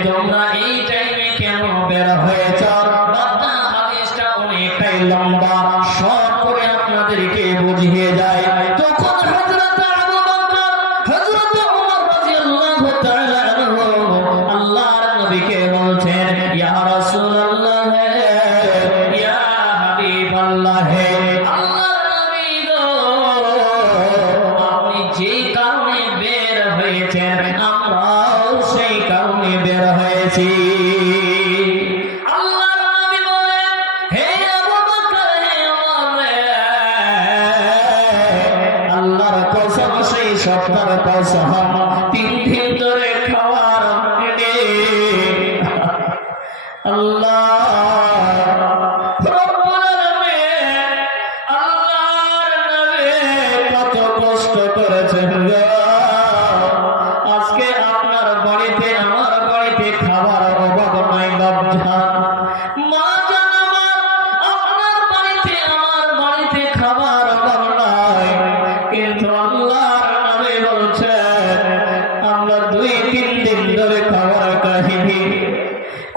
তোমরা এই টাইমে কেন বের হয়েছ? বাবা হাদিসটা অনেকটাই লম্বা, শর্ট করে আপনাদেরকে বুঝিয়ে যায়। তখন হযরত আবু বকর, হযরত ওমর রাদিয়াল্লাহু তাআলা আনহু আল্লাহর নবীকে বলছেন, ইয়া রাসূলুল্লাহ, ইয়া হাবিবাল্লাহ, আল্লাহর নবী গো আপনি যে কারণে বের হয়েছেন আমরাও সেই কারণে বের হয়েছি। আল্লাহর নবী বলেন, হে আবু বকর, হে ওমর, আল্লাহর কসম, সেই সত্তার কসম 3 দিন ধরে খাওয়ার আল্লাহ রব্বুল আলামিন আল্লাহর নবী কত কষ্ট করেছেন। আজকে আপনার বাড়িতে আমার বাড়িতে খাবার অভাব নাই বাপজান। মা জান আমার, আপনার বাড়িতে আমার বাড়িতে খাবার অভাব নাই, কিন্তু আল্লাহর নবী বলছেন আমরা 2-3 দিন ধরে খাবার খাইনি।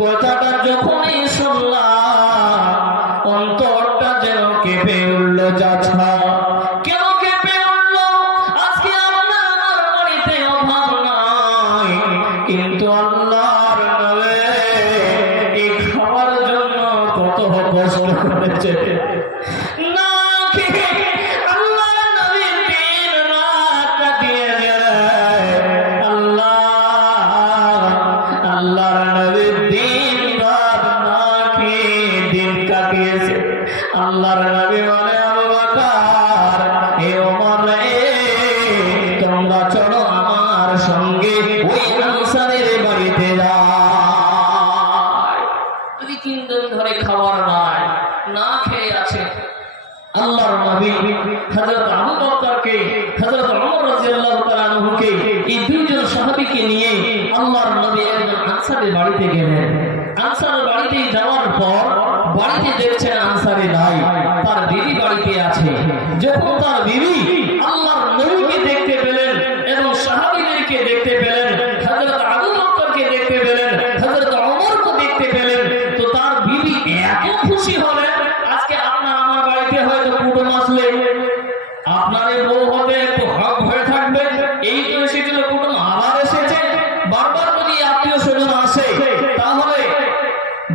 কথাটা যখনই শুনলাম অন্তরটা যেন কেঁপে উঠল। যাচ্ছা কেন কেঁপে উঠল? আজকে আপনার আমার বাড়িতে অভাব নাই, কিন্তু আল্লাহর নবী এই খাবার জন্য কত কষ্ট করেছে। না খেয়ে আল্লাহর নবী দিন রাত কাটিয়ে যায়। আল্লাহর নবী দিন আল্লাহর নবী বলে আবু বকর হে ওমর রে তোমরা চলো আমার সঙ্গে ওই আনসারের বাড়িতে যাই। দুই তিন দিন ধরে খাবার নাই, না খেয়ে আছে। আল্লাহর নবী হযরত আবু বকরকে, হযরত ওমর রাদিয়াল্লাহু তাআলা আনহুকে, এই দুইজন সাহাবীকে নিয়ে আল্লাহর নবী একজন আনসারের বাড়িতে গেলেন। আনসারের বাড়িতে যাওয়ার পর বাড়িতে দেখছেন আনসারী নাই, তার বিবি বাড়িতে আছে। যখন তার বিবি আল্লাহর নবীকে দেখতে পেলেন এবং সাহাবীদেরকে দেখতে পেলেন, হযরত আবু বকরকে দেখতে পেলেন, হযরত ওমরকে দেখতে পেলেন, তো তার বিবি এত খুশি হলেন। আজকে আপনার আমার বাড়িতে হয়তো কুটুম আসলে আপনার বউ হতে একটু হক হয়ে থাকবে, এই তো এসেছিল কুটুম আবার এসেছে। বারবার যদি আত্মীয় স্বজন আসে তাহলে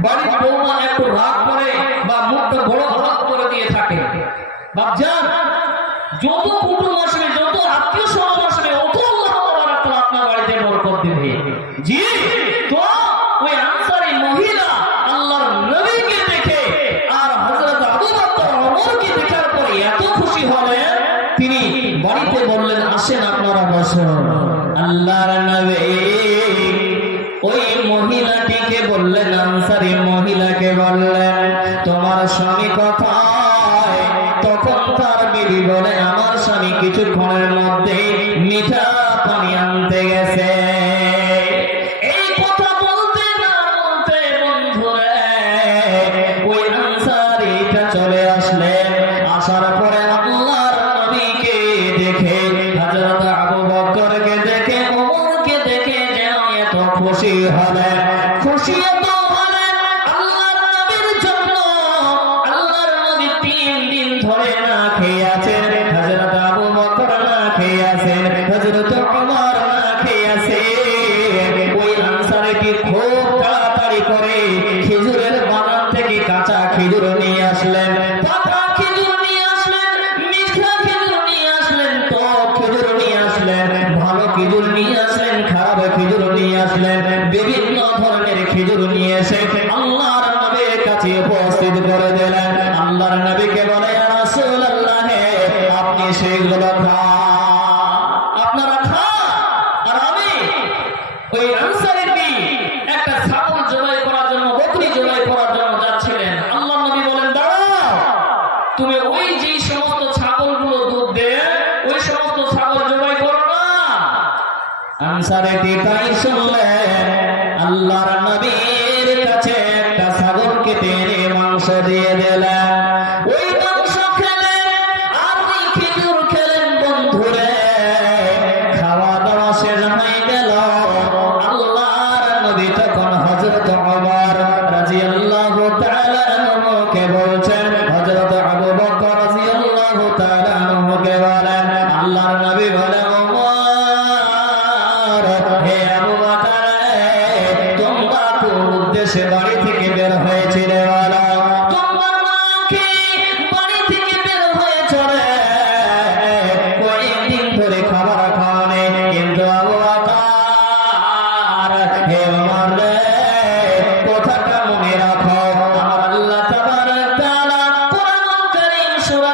বাড়ির বৌমা একটু রাগ করে বা মুখটা বড় ভাগ করে দিয়ে থাকে। বাপজান, যত কুটুম আসবে, যত আত্মীয় স্বজন আসবে, অত আল্লাহ তাবারক তাআলা আপনার বাড়িতে বরকত দিবে। জি, তো ওই আনসারী মহিলা আল্লাহর নবীকে দেখে আর হযরত আবু বকর ওমরকে দেখার পরে এত খুশি হলেন, তিনি বাড়িতে বললেন আসেন আপনারা বসুন। আল্লাহর নবী ওই মহিলাটিকে বললেন, আনসারী মহিলাকে বললেন তোমার স্বামী কোথায়? তখন তার বিবি বলে আমার স্বামী কিছুক্ষণের মধ্যে মিঠা পানি আনতে গেছে। এই কথা বলতে না বলতে বন্ধুরে ওই আনসারীটা চলে আসলেন। আসার পরে আল্লাহর নবীকে দেখে, হযরত আবু বকরকে দেখে, ওমরকে দেখে যেন এত খুশি হলেন, খুশি এত হলেন আল্লাহর নবীর জন্য। আল্লাহর নবী 3 দিন ধরে না খেয়ে আছেন, হযরত আবু বকর না খেয়ে আছেন, হযরত ওমর না খেয়ে আছে। ওই আনসারীটি খুব তাড়াতাড়ি করে খেজুরের বাগান থেকে কাঁচা খেজুর নিয়ে আসলেন, পাকা খেজুর নিয়ে আসলেন, মিঠা খেজুর নিয়ে আসলেন, টক খেজুর নিয়ে আসলেন, ভালো খেজুর নিয়ে আসলেন, খারাপ খেজুর নিয়ে আসলেন, বিভিন্ন ধরনের খেজুর নিয়ে এসে আল্লাহর নবীর কাছে উপস্থিত করে দিলেন। আল্লাহর নবীকে বলে ইয়া রাসূলুল্লাহ আপনি সেগুলো খান, আপনারা খান। আর আমি ওই আনসারীটি একটা ছাগল জবাই করার জন্য, বকরি জবাই করার জন্য যাচ্ছিলেন। আল্লাহর নবী বলেন দাঁড়াও, তুমি ওই যে সমস্ত ছাগলগুলো দুধ দেয় ওই সমস্ত ছাগল জবাই করো না। আনসারীটি তাই শুনলেন, আল্লাহর নবীর কাছে একটা ছাগল কেটে এনে মাংস দিয়ে দিলেন। ওই মাংস খেলেন আর ওই খেজুর খেলেন। বন্ধুরে খাওয়া দাওয়া শেষ হয়ে গেল। আল্লাহর নবী তখন হযরত ওমর রাদিয়াল্লাহু তাআলা আনহুকে বলছেন, হযরত আবু বকর রাদিয়াল্লাহু তাআলা আনহুকে বলেন, আল্লাহর নবী বলে ওমর হে আবু বকর তোমরা কোন উদ্দেশ্যে বাড়ি থেকে বের হয়েছিলে বলো? তোমরা নাকি বাড়ি থেকে বের হয়েছো রে? কয়েকদিন ধরে খাবার খাওয়া নেই, কিন্তু আবু বকর হে ওমর রে কথাটা মনে রাখো। আমার আল্লাহ তাবারক তাআলা কোরআনুল কারীম সূরা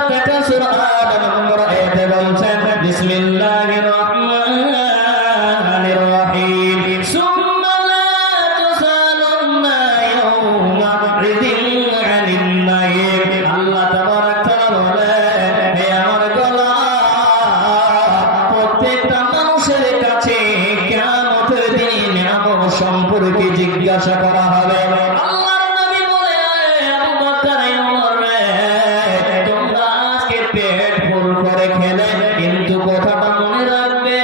সূরা আদম নম্বর 1 এ বলছেন বিসমিল্লাহির রাহমানির রহিম সুম্মা লা তুসালুন্না ইয়াওমা ইযিন আনিন নাইম। আল্লাহ তাবারক তাআলা বলেন হে আমার গোলাম, প্রত্যেকটা মানুষের কাছে কিয়ামতের দিন আমার সম্পর্কে জিজ্ঞাসা করা হবে। আল্লাহর নবী বলে আবু বকর ওমর রে তোমরা আজকে পেট ফুল করে খেলে, কিন্তু কথাটা মনে রাখবে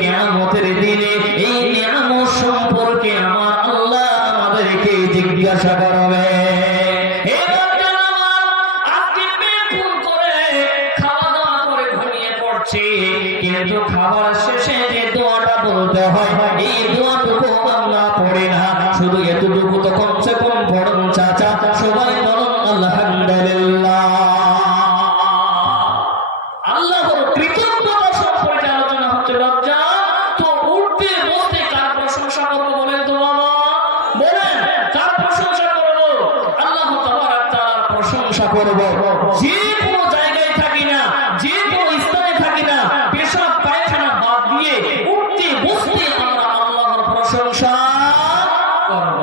কিয়ামতের দিনে এই নিয়ামত সম্পর্কে আমার আল্লাহ আমাদেরকে জিজ্ঞাসা করবে। হে বাচ্চা আমার, আজকে পেট ফুল করে খাওয়া দাওয়া করে ঘুমিয়ে পড়ছি, কিন্তু খাবার শেষে যে দোয়াটা বলতে হয় এই দোয়াটুকু আমরা পড়ি না। শুধু এতটুকু তো কমসে কম পড়ুন চাচা, সবাই বলুন আলহামদুলিল্লাহ। আল্লাহর কৃতজ্ঞতা সম্পর্কে আলোচনা হচ্ছে বাচ্চা। তো উঠতে বসতে কার প্রশংসা করবো বলেন তো বাবা? বলেন কার প্রশংসা করবো? আল্লাহ তাবারক তাআলার প্রশংসা করব। যে কোনো জায়গায় থাকি না, যে কোনো স্থানে থাকি না, পেশাব পায়খানা বাদ দিয়ে উঠতে বসতে আমরা আল্লাহর প্রশংসা করব।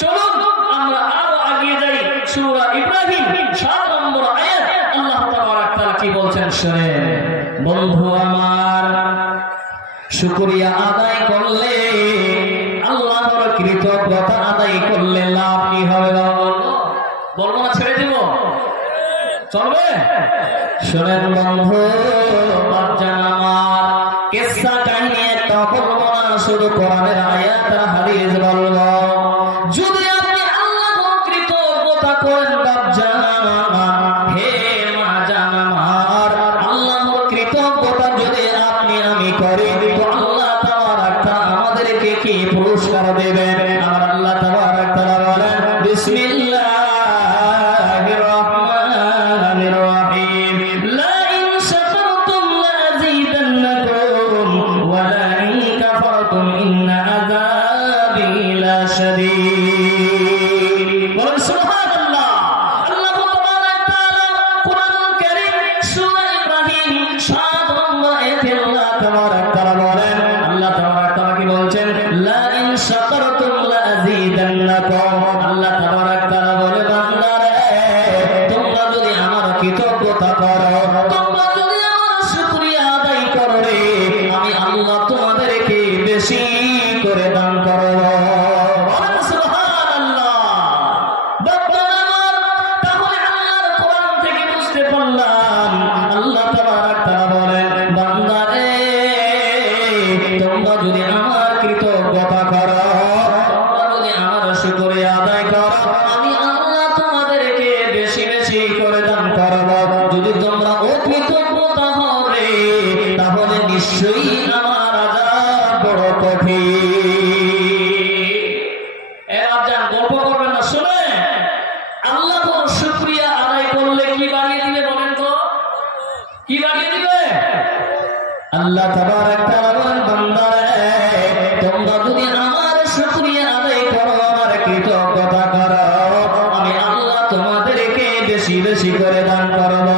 চলুন আমরা আরো এগিয়ে যাই। সূরা ইব্রাহিম 7 নম্বর আয়াত আল্লাহ তাবারক তাআলা কি বলছেন শুনেন। বন্ধু আমার, শুকরিয়া আদায় করলে, আল্লাহর কৃতজ্ঞতা আদায় করলে লাভ কি হবে বলবো না, ছেড়ে দিব, চলবে? শোনেন বন্ধু বাপজান আমার, কিসসা কাহিনী একটা বলবো না, শুধু কোরআনের আয়াত আর হাদিস বলবো। যদি আপনি আল্লাহর কৃতজ্ঞতা করেন বাপজান, হে মা জান আমার, আল্লাহর কৃতজ্ঞতা যদি আপনি আমি করি, তো আল্লাহ তাবারক তাআলা আমাদেরকে কি পুরস্কার দেবেন? আমার আল্লাহ তাবারক তাআলা বলেন, বিসমিল্লাহির রহমানির রহিম, লা ইন শাকারতুম লাযীদান্নাকুম ওয়া লা ইন কাফারতুম ইন্না আযাবি লাশাদীদ। বলেন সুবহানাল্লাহ। আল্লাহ তাবারক তাআলা কুরআনুল কারীম সূরা ইব্রাহিম 7 নম্বর আয়াতে আল্লাহ তাবারক তাআলা বলেন, আল্লাহ তাবারক তাআলা কি বলছেন? লা ইন শাকারতুম লাযীদান্নাকুম। আল্লাহ তাবারক তাআলা বলে, বান্দারে তোমরা যদি আমার কৃতজ্ঞতা করো, তোমরা যদি আমার শুকরিয়া আদায় করো রে, আমি আল্লাহ তোমাদেরকে বেশি করে দান করব। বলেন সুবহানাল্লাহ। বান্দারা আমার, তাহলে আল্লাহর কোরআন থেকে বুঝতে পারলাম আল্লাহ তাবারক তাআলা বলেন, বান্দারে তোমরা যদি আমার কৃতজ্ঞতা করো, তোমরা যদি আমার শুকরিয়া আদায় করো, আমি আল্লাহ তোমাদেরকে বেশি বেশি করে দান করব। যদি তোমরা অকৃতজ্ঞতা হও রে, তাহলে নিশ্চয়ই আমার আযাব বড় কঠিন। এবার যান, গল্প করবেন না, শুনে আল্লাহ কোন শুকরিয়া আদায় করলে কি বাড়িয়ে দিবে বলেন তো? কি বাড়িয়ে দিবে? আল্লাহ তাবারক তাআলা বলেন, বান্দারে তোমরা যদি আমার শুকরিয়া আদায় করো, আমার কৃতজ্ঞতা করো, আমি আল্লাহ তোমাদেরকে বেশি বেশি করে দান করব।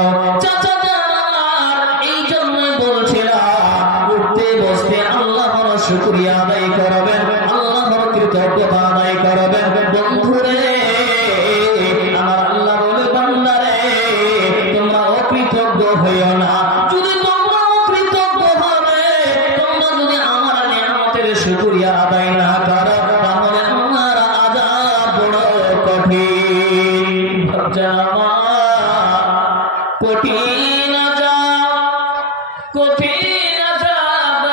চাচা আমার, এই জন্যই বলছিলাম উঠতে বসতে আল্লাহর শুকরিয়া আদায় করবেন, আল্লাহর কৃতজ্ঞতা আদায় করবেন। বন্ধুরে আমার আল্লাহ বলে, বান্দারে তোমরা অকৃতজ্ঞ হইও না। যদি তোমরা অকৃতজ্ঞ হবে, তোমরা যদি আমার নিয়ামতের শুকরিয়া আদায় না করো, তাহলে আমার আযাব বড় কঠিন। কঠিন আযাব, কঠিন আযাব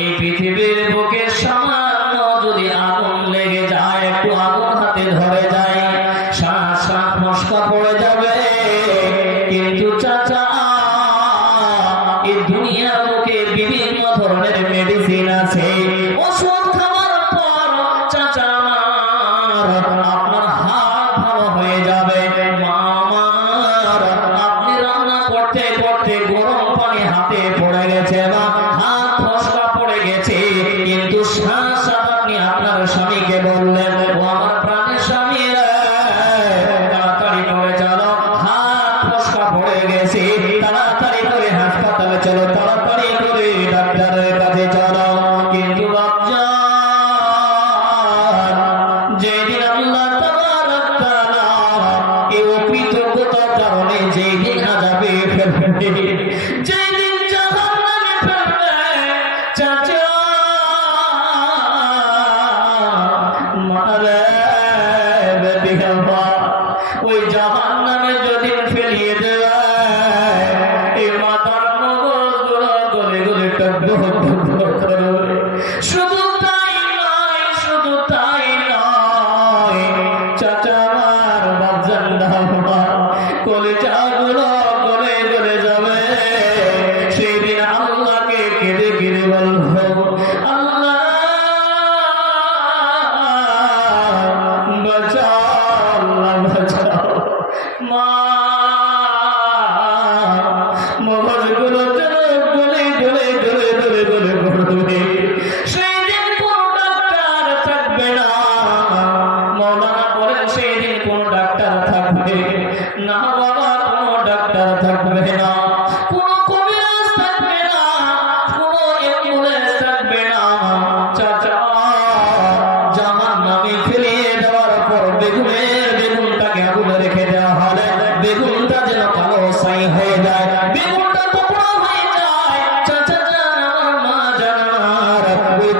এই পৃথিবীর বুকে সামান্য যদি আগুন লেগে যায়, একটু আগুন হাতে ধরে যায়, শ্বাস শ্বাস মশকা পড়ে যাবে। কিন্তু চাচা, এই দুনিয়ার বুকে বিভিন্ন ধরনের মেডিসিন আছে, ওষুধ খাওয়ার পর চাচা আমার আপনার হাত ভালো হয়ে যাবে। মা আমার, আপনি রান্না করতে করতে গরম পানি হাতে পড়ে গেছে বা হাত ফসকা পড়ে গেছে, কিন্তু শ্বাস আপনি আপনার স্বামীকে বললেন, ও আমার প্রাণের স্বামী রে, তাড়াতাড়ি করে চলো, হাত ফসকা পড়ে গেছে, তাড়াতাড়ি করে হাসপাতালে চলো, তাড়াতাড়ি করে ডাক্তারের কাছে চলো। কিন্তু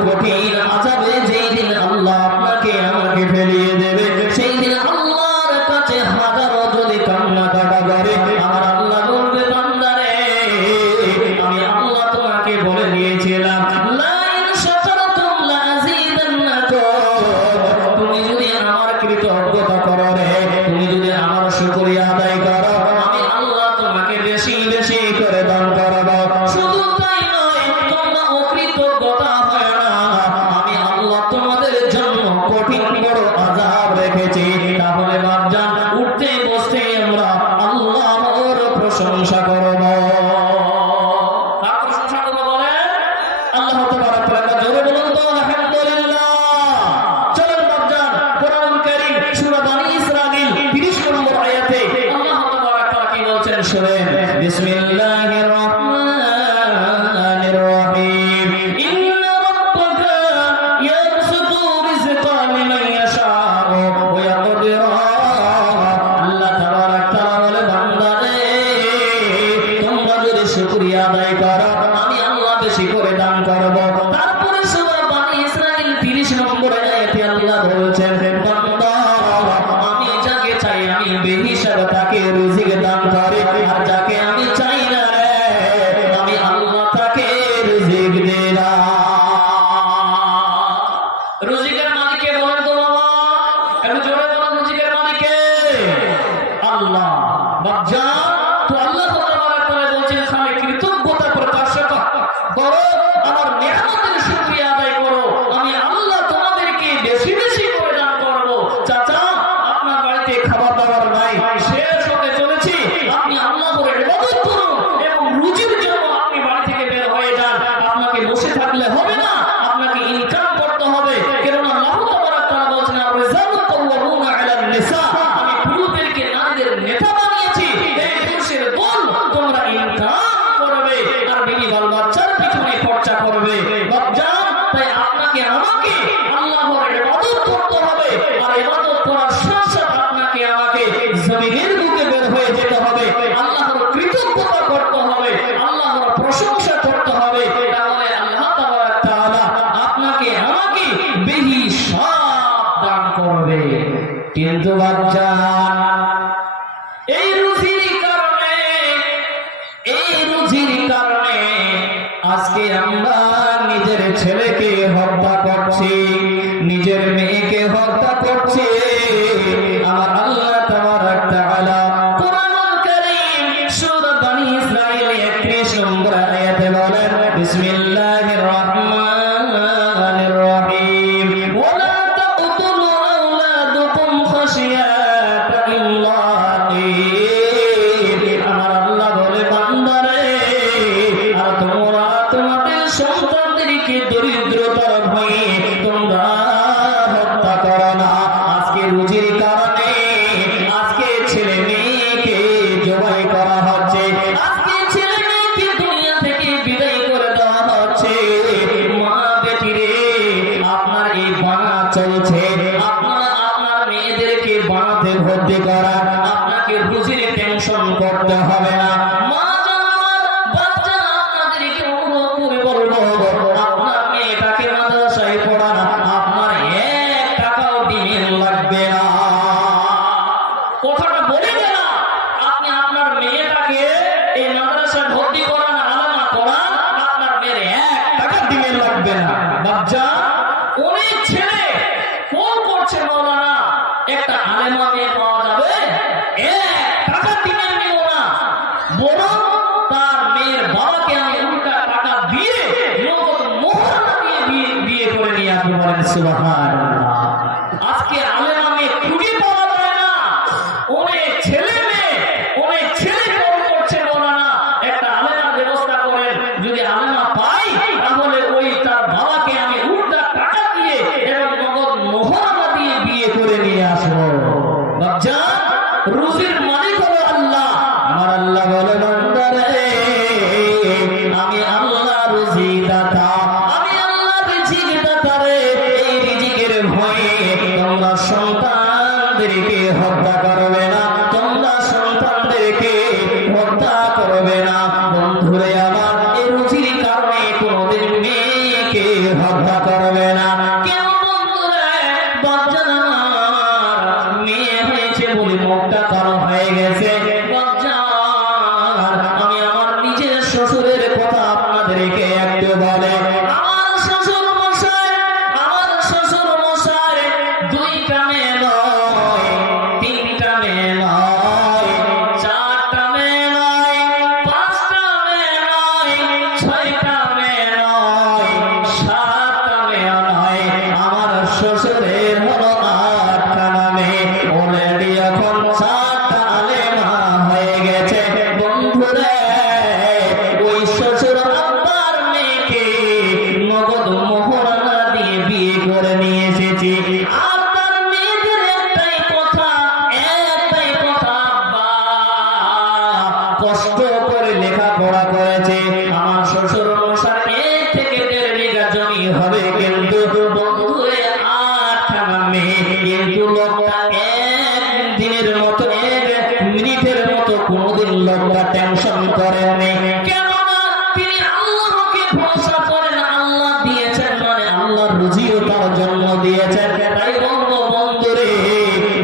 কঠিন আযাবে যেই দিন আল্লাহ আপনাকে আমাকে ফেলিয়ে দেবে, সেই দিন আল্লাহর কাছে হাজারো যদি কান্না কাটা করে, আমার আল্লাহ বলবে বান্দারে আমি আল্লাহ তোমাকে বলে দিয়েছিলাম লা ইন শাকারতুম লা আযীদান্নাকুম, তুমি যদি আমার কৃতজ্ঞতা করো রে, তুমি যদি আমার শুকরিয়া আদায় করো, আমি আল্লাহ তোমাকে বেশি বেশি করে দান করব। শুধু তাই নয়, তোমরা অকৃতজ্ঞতা হয় না, আমি আল্লাহ তোমাদের জন্য কঠিন বড় আযাব রেখেছি। তাহলে বাপজান উঠতে বসতে আমরা আল্লাহর প্রশংসা করব। কার প্রশংসা করব বলেন? আল্লাহ তাবারক ওয়া তাআলা। জোরে বলুন তো আলহামদুলিল্লাহ। চলুন বাপজান কোরআনুল কারীম সূরা বনী ইসরাঈল 30 নম্বর আয়াতে আল্লাহ তাবারক ওয়া তাআলা কি বলছেন শুনেন। বিসমিল্লাহির রাহমানির রাহিম। ইন্না রাব্বাকা ইয়াবসুতু রিজকা লিমান ইয়াশাউ ওয়া ইয়াকদিরু। আল্লাহ তাবারক ওয়া তাআলা বলে বান্দারে তোমরা যদি শুকরিয়া আদায় করো, আমি আল্লাহ বেশি করে দান করব। তারপরে সূরা বনী ইসরাঈল 30 নম্বর আয়াতে আল্লাহ বলছেন বান্দা আমি যাকে চাই আমি বেহিসাব তাকে রিজিক দান করি, আর যাকে আমি চাই না রে আমি আল্লাহ তাকে রিজিক দেই না। রিজিকের মালিক কে বলেন তো বাবা? একটু জোরে বলুন, রিজিকের মালিক কে? আল্লাহ। বাপজান তো আল্লাহ তাবারক ওয়া তাআলা বলেন খালি কৃতজ্ঞতা প্রকাশ করো, আমার নিয়ামতের শুকরিয়া আদায় করো, আমি আল্লাহ তোমাদেরকে বেশি বেশি করে দান করব। চাচা আপনার বাড়িতে খাবার দাবার নাই, শেষ হতে চলেছে, আপনি আল্লাহর ইবাদত করুন এবং রুজির জন্য আপনি বাড়ি থেকে বের হয়ে যান। আপনাকে বসে থাকলে হবে না, আপনাকে ইনকাম করতে হবে। কারণ আল্লাহ তাবারক ওয়া তাআলা বলেন আর-রিজালু কাওয়ামুনা আলান নিসা, আমি পুরুষদেরকে নারীদের নেতা বানিয়েছি। এই পুরুষের দল তোমরা ইনকাম করবে আর বিবি বাল বাচ্চার পিছনে খরচা করবে। বাপজান তাই আপনাকে আমাকে আল্লাহর ইবাদত করতে হবে, আর ইবাদত করার সাথে সাথে আপনাকে আমাকে জমিনের বুকে বের হয়ে যেতে হবে, আল্লাহর কৃতজ্ঞতা করতে হবে, আল্লাহর প্রশংসা করতে হবে। তাহলে আল্লাহ তাবারক ওয়া তাআলা আপনাকে আমাকে বেহিসাব দান করবে। কিন্তু বাপজান এই রুজির কারণে আজকে আমরা নিজের ছেলেকে হত্যা করছি, নিজের মেয়েকে হত্যা করছি। আমার আল্লাহ তাবারক ওয়া তাআলা কোরআনুল কারীম সূরা বনী ইসরাঈল 31 নম্বর আয়াতে বলেন বিসমিল্লাহির রাহমানির রাহিম ওয়ালা তাকতুলু আওলাদাকুম খাশিয়াতা ইমলাকি। আমার আল্লাহ বলে বান্দারে আর তোমরা তোমাদের সন্তানদেরকে দরিদ্রতার ভয়ে তোমরা হত্যা করো না। আজকে রুজির কারণে আজকে ছেলে মেয়েকে জবাই করা হচ্ছে, আজকে ছেলে মেয়েকে দুনিয়া থেকে বিদায় করে দেওয়া হচ্ছে। মা বেটিরে আপনার এই বানা চলছে, আপনার মেয়েদেরকে বানাতে ভর্তি করা, আপনাকে রুজির টেনশন করতে হবে না। মা জানার বাচ্চা আপনাদেরকে অনুরোধ করে বলবো আপনার মেয়েটাকে মাদ্রাসায় পড়ানো, আপনার 1 টাকাও দিন লাগবে না। কথাটা বলে গেলাম, আপনি আপনার মেয়েটাকে এই মাদ্রাসায় ভর্তি করান, আলেমা করান, আপনার মেয়ের 1 টাকা দিন লাগবে না। বাচ্চা অনেক ছেলে ফোন করছে মাওলানা একটা আলেমা মেয়ে পাওয়া যাবে, 1 টাকা দিনের নিব না, বরং তার মেয়ের বাবাকে আমি উল্টা টাকা দিয়ে নগদ মোহর দিয়ে বিয়ে করে নিয়ে আসবো। বলেন সুবহানাল্লাহ। আজকে আলেমা মেয়ে খুঁজে পাওয়া যায় না, অনেক ছেলে ফোন করছে মাওলানা একটা আলেমার ব্যবস্থা করেন, যদি আলেমা পাই তাহলে ওই তার বাবাকে আমি উল্টা টাকা দিয়ে এবং নগদ মোহর দিয়ে বিয়ে করে নিয়ে আসবো। বাপজান রুজির মালিক হলো আল্লাহ। আমার আল্লাহ বলে বান্দারে আমি আল্লাহ রুজি দাতা, আমি আল্লাহ রিজিক দাতা রে। এই রিজিকের ভয়ে তোমরা সন্তানদেরকে হত্যা করবে না, তোমরা সন্তানদেরকে হত্যা করবে না। বন্ধুরে আমার এই রুজির কারণে কোনোদিন মেয়েকে হত্যা করবে না। কেন বন্ধুরা, বাচ্চা আমার মেয়ে হয়েছে বলে মুখটা কালো হয়ে গেছে। বাচ্চা, আমি আমার নিজের শ্বশুরের কথা আপনাদেরকে একটু বলে। আমার শ্বশুর মশাই দুইটা মেয়ে নয়, তিনটা মেয়ে নয়, চারটা মেয়ে নয়, পাঁচটা মেয়ে নয়, ছয়টা মেয়ে নয়, সাতটা মেয়ে নয়, আমার শ্বশুরের হলো আটখানা মেয়ে। অলরেডি এখন সাতটা আলেমা হয়ে গেছে। বন্ধুরা, ওই শ্বশুর আব্বার মেয়েকে নগদ মোহরানা দিয়ে বিয়ে করে নিয়ে এসেছি। আপনার মেয়েদের একটাই কথা, আব্বা কষ্ট করে লেখাপড়া করেছে। আমার শ্বশুর মশাই 1 থেকে 1.5 বিঘা জমি হবে, কিন্তু বন্ধুরে 8খানা মেয়ে। কিন্তু লোকটা একদিনের মতো, 1 মিনিটের মতো কোনোদিন লোকটা টেনশন করেননি। কেননা তিনি আল্লাহকে ভরসা করেন। আল্লাহ দিয়েছেন মানে আল্লাহর রুজিও তার জন্য দিয়েছেন। তাই বলবো বন্ধুরে,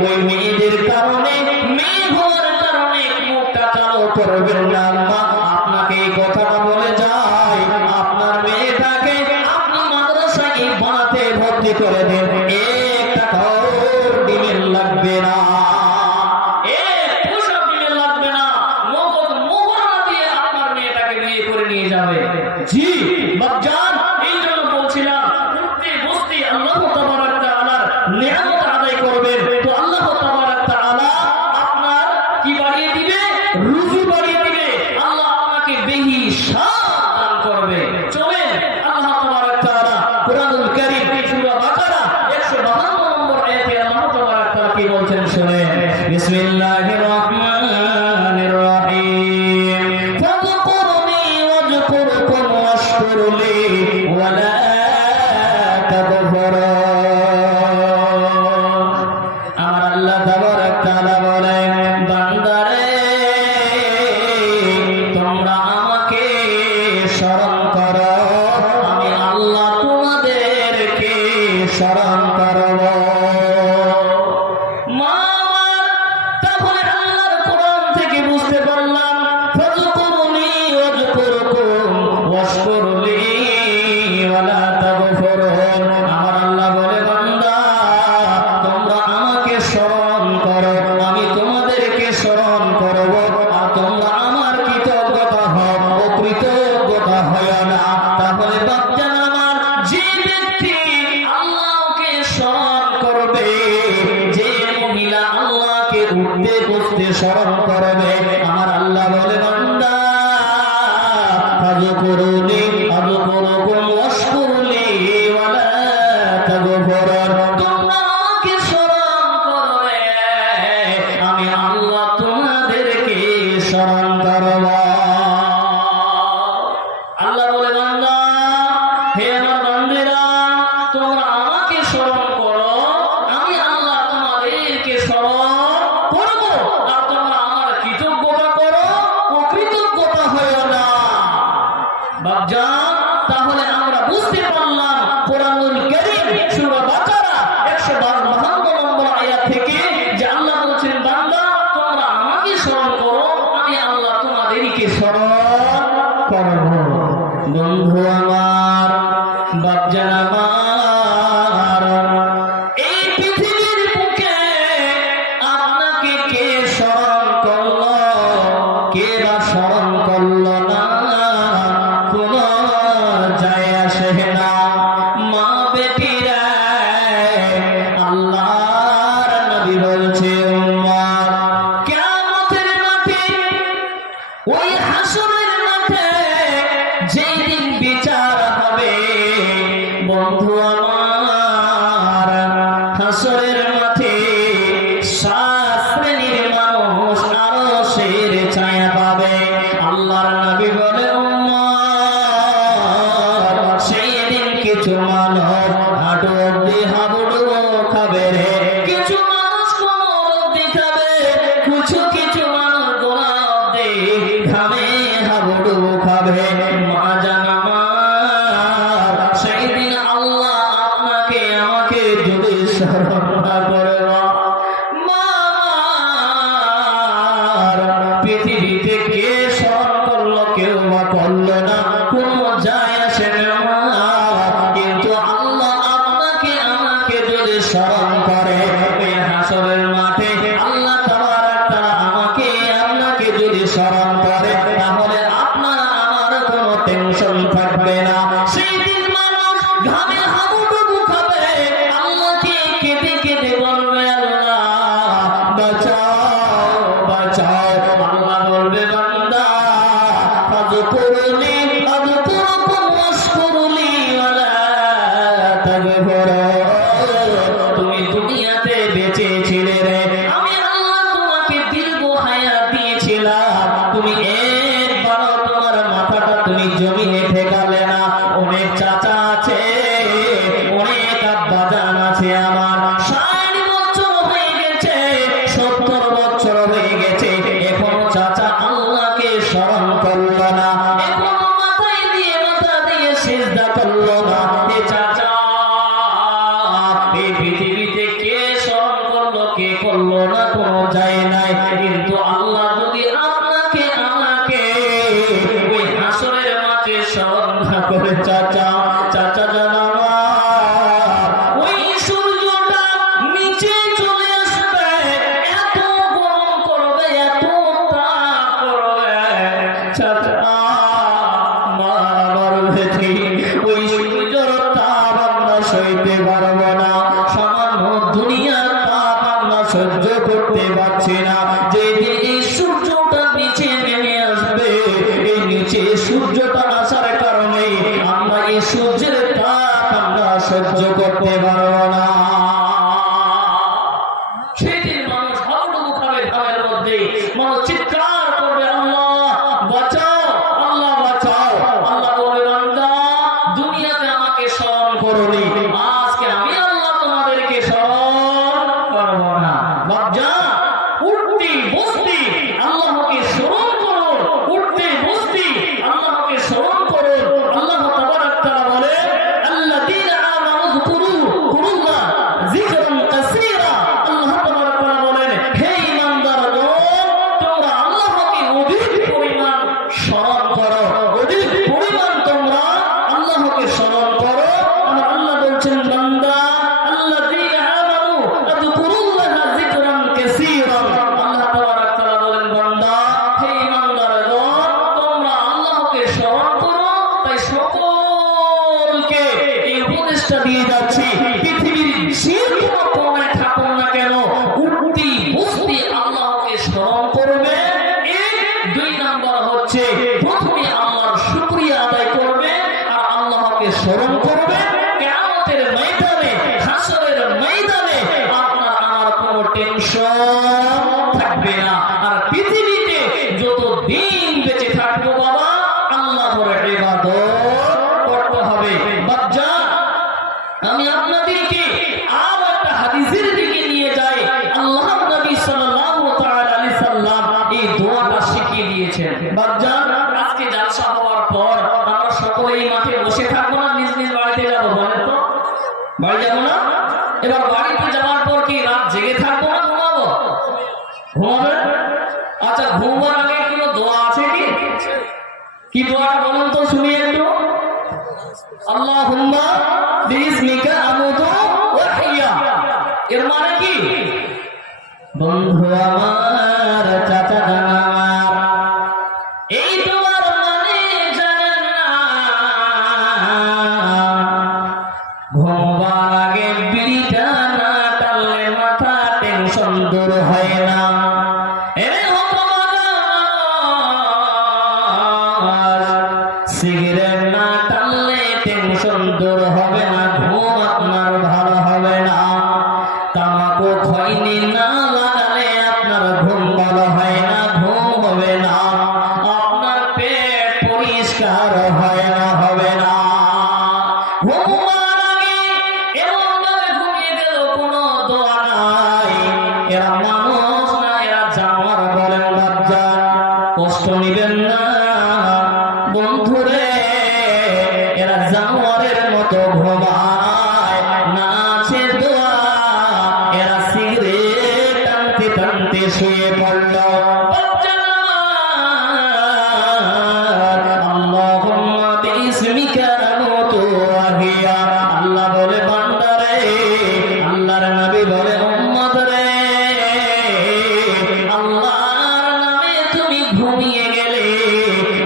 ওই মেয়েদের কারণে, মেয়ে হওয়ার কারণে মুখটা কালো করবেন না। আম্মা, আপনাকে এই কথাটা বলে যাই, আপনার মেয়েটাকে আপনি মাদ্রাসায় বানাতে ভর্তি করে দেন। 1 টাকাও ডিমের লাগবে না, 1 পয়সা ডিমের লাগবে না। নগদ মোহরানা দিয়ে আপনার মেয়েটাকে বিয়ে করে নিয়ে যাবে। জি বাপজান, এই জন্য বলছিলাম, উঠতে বসতে আল্লাহ তাবারক তাআলার নিয়ামত আদায় করবেন, তো আল্লাহ তাবারক তাআলা আপনার কি বাড়িয়ে দিবে? রুজি বাড়িয়ে দিবে। আল্লাহ আপনাকে বেহিসাব দান করবে। চলেন, আল্লাহ তাবারক তাআলা কুরআনুল কারীম সূরা বাকারা 152 নম্বর আয়াতে আল্লাহ তাবারক তাআলা কি বলছেন শুনেন। বিসমিল্লাহির রহমানির রহিম। ফাযকুরুনি ওয়াজকুরকুম ওয়াশকুরুলি ওয়ালা তাকফুরুন। আমার আল্লাহ তাবারক তাআলা বলেন, বান্দারে তোমরা আমাকে স্মরণ করো, আমি আল্লাহ তোমাদেরকে স্মরণ করব। মা আমার, তাহলে আল্লাহর কোরআন থেকে বুঝতে পারলাম, ফাযকুরুনি ওয়াজকুরকুম ওয়াশকুরুলি ওয়ালা তাকফুরুন। আমার আল্লাহ বলে, বান্দা তোমরা আমাকে স্মরণ করো, আমি তোমাদেরকে স্মরণ করব, আর তোমরা আমার কৃতজ্ঞতা হও, অকৃতজ্ঞতা হয় না। তাহলে বাচ্চা আমার, যে ব্যক্তি আল্লাহকে স্মরণ করবে, যে মহিলা আল্লাহকে উঠতে বসতে স্মরণ করবে, আমার আল্লাহ বলে, বান্দা ফাযকুরুনি আযকুরকুম ওয়াশকুরুলি ওয়ালা তাকফুরুন। তোমরা আমাকে স্মরণ করবে, আমি আল্লাহ তোমাদেরকে স্মরণ করব। আল্লাহ বলে, বান্দা, হে আমার বান্দারা, তোমরা আমাকে স্মরণ করো, আমি আল্লাহ তোমাদেরকে স্মরণ করব, আর তোমরা আমার কৃতজ্ঞতা করো, অকৃতজ্ঞতা হয়ো না। বাপজান, তাহলে আমরা বুঝতে পারলাম কুরআনুল কারীম সূরা বাকারা 152 নম্বর আয়াত থেকে যে আল্লাহ বলছেন, বান্দা তোমরা আমাকে স্মরণ করো, আমি আল্লাহ তোমাদেরকে স্মরণ করব। বন্ধু আমার, বাপজান আমার, এই পৃথিবীর বুকে আপনাকে কে স্মরণ করলো, কে বা স্মরণ করলো না, কোনো যায় আসে না। মা বেটিরা, আল্লাহর নবী বলছে, উম্মত কিয়ামতের মাঠে, ওই হাসরের মাঠে যেই দিন বিচার হবে, বন্ধু আমার, হাসরের মাঠে 7 শ্রেণীর মানুষ আরশের ছায়া পাবে। আল্লাহর নবী বলে, উম্মত সেই দিন কিছু মানুষ হাঁটু অব্দি হাবুডুবু খাবে রে, কিছু মানুষ কোমর অব্দি খাবে, কিছু মানুষ গোড়া অব্দি ঘামে হাবুডুবু খাবে। মা জান আমার, সেই দিন আল্লাহ স্মরণ না করে পৃথিবীতে কে স্মরণ করলো কেউ বা করলো না, কোনো যায় আসে না। কিন্তু আল্লাহ আপনাকে আমাকে যদি স্মরণ করে ওই হাসরের মাঠে আল্লাহ তাবারক তাআলা আমাকে আপনাকে যদি স্মরণ করে তাহলে আপনার আমার কোনো টেনশন থাকবে না। সেই দিন মানুষ ঘামে হাবুডুবু খাবে, আল্লাহকে কেঁদে কেঁদে বলবে আল্লাহ বাঁচাও বাঁচাও। আল্লাহ বলবে বান্দা ফাযকুরুনি আযকুরুকুম ওয়াশকুরুলি ওয়ালা তাকফুরুন। তুমি দুনিয়াতে বেঁচে ছিলে রে, আমি আল্লাহ তোমাকে দীর্ঘ হায়াত দিয়েছিলাম, তুমি একবারও তোমার মাথাটা তুমি জমিনে ঠেকালে না। অনেক চাচা আছে, অনেক আব্বাজান আছে আমার, 60 বছর হয়ে গেছে, 70 বছর হয়ে গেছে, এখনো চাচা আল্লাহকে স্মরণ করলো না, এখনো মাথা দিয়ে সিজদা করলো না। এ চাচা এই পৃথিবীতে কে স্মরণ করলো কে করলো না কোনো যায় নাই, কিন্তু আল্লাহ যদি আপনাকে আমাকে ওই হাসরের মাঠে স্মরণ না করে চাচা চাচা জানাবা ওই সূর্যটা নিচে চলে আসবে, এত গরম করবে, এত তাপ করবে চাচা মারবে, ওই সূর্যের তাপ আমরা সইতে পারবো না, সামান্য দুনিয়ার তাপ আমরা সহ্য করতে পারছি না। যেদিন এই সূর্যটা নিচে নেমে আসবে, এই নিচে সূর্যটা আসার কারণে আমরা এই সূর্যের তাপ আমরা সহ্য করতে পারবো না। সেদিন মানুষ হাবুডুবু খাবে ঘামের মধ্যে, মানুষ চিৎকার করবে আল্লাহ বাঁচাও আল্লাহ বাঁচাও। আল্লাহ বলবে বান্দা দুনিয়াতে আমাকে স্মরণ করোনি, আজকে আমি আল্লাহ তোমাদেরকে স্মরণ করবো না। বাপজা উঠতি বসতি আল্লাহকে স্মরণ করো, উঠতে বসতি আল্লাহকে স্মরণ করো। আল্লাহ তাবারক তাআলা বলে আল্লাযীনা আমানু যকুরুল্লাহ যিকরান কাসীরা। আল্লাহ তাবারক তাআলা বলেন হে ঈমানদারগণ তোমরা আল্লাহকে অধিক পরিমাণ স্মরণ করো, অধিক পরিমাণ তোমরা আল্লাহকে স্মরণ করো। আমার আল্লাহ বলছেন বান্দা আল্লাযীনা আমানু যকুরুল্লাহ যিকরান কাসীরান। আল্লাহ তাবারক তাআলা বলেন বান্দা হে ঈমানদারগণ তোমরা আল্লাহকে স্মরণ করো। তাই সকলকে এই উপদেশটা দিয়ে যাচ্ছি, পৃথিবীর যে কোনো কোণায় থাকুন না কেন উঠতি বসতি আল্লাহকে স্মরণ করবে। এক 2 নাম্বার হচ্ছে প্রথমে আল্লাহর শুকরিয়া আদায় করবে আর আল্লাহকে স্মরণ করবে। কিয়ামতের ময়দানে হাসরের ময়দানে আপনার আমার কোনো টেনশন থাকবে না। আর পৃথিবীতে যত দিন বেঁচে থাকবো বাবা আল্লাহর ইবাদত করতে হবে। বাচ্চা আমি আপনাদেরকে আর একটা হাদিসের দিকে নিয়ে যাই। আল্লাহ নবী সাল্লাল্লাহু তাআলা আলাইহি সাল্লাম এই দোয়াটা শিখিয়ে দিয়েছেন। বাচ্চা আজকে জালসা হওয়ার পর আমরা সকলেই মাঠে বসে থাকবো না, নিজ নিজ বাড়িতে যাবো, বলেন তো বাড়ি যাবো না? এবার বাড়িতে যাওয়ার পর কি রাত জেগে থাকবো না ঘুমাবো? ঘুমাবেন? আচ্ছা ঘুমাবার আগে কোনো দোয়া আছে কি? কি দোয়া বলুন তো শুনি একটু। আল্লাহুম্মা বিইসমিকা আমুতু ওয়া আহইয়া, এর মানে কি? বন্ধু আমার চাচা জান আমার এই তোমার মানে জানেন না, ঘুমবার আগে বিড়িটা না টানলে মাথা টেনশন দূর হয় না। সিগারেট না টানলে টেনশন দূর হবে না, ঘুম আপনার ভালো হবে না। তামাকু খৈনি না লাগালে আপনার ঘুম ভালো হয় না, ঘুম হবে না। আপনার পেট পরিষ্কার হয় না, হবে না। ঘুমার আগে এমন ভাবে আল্লাহ বলে বান্দারে, আল্লাহর নবী বলে উম্মত রে, আল্লাহর নামে তুমি ঘুমিয়ে গেলে,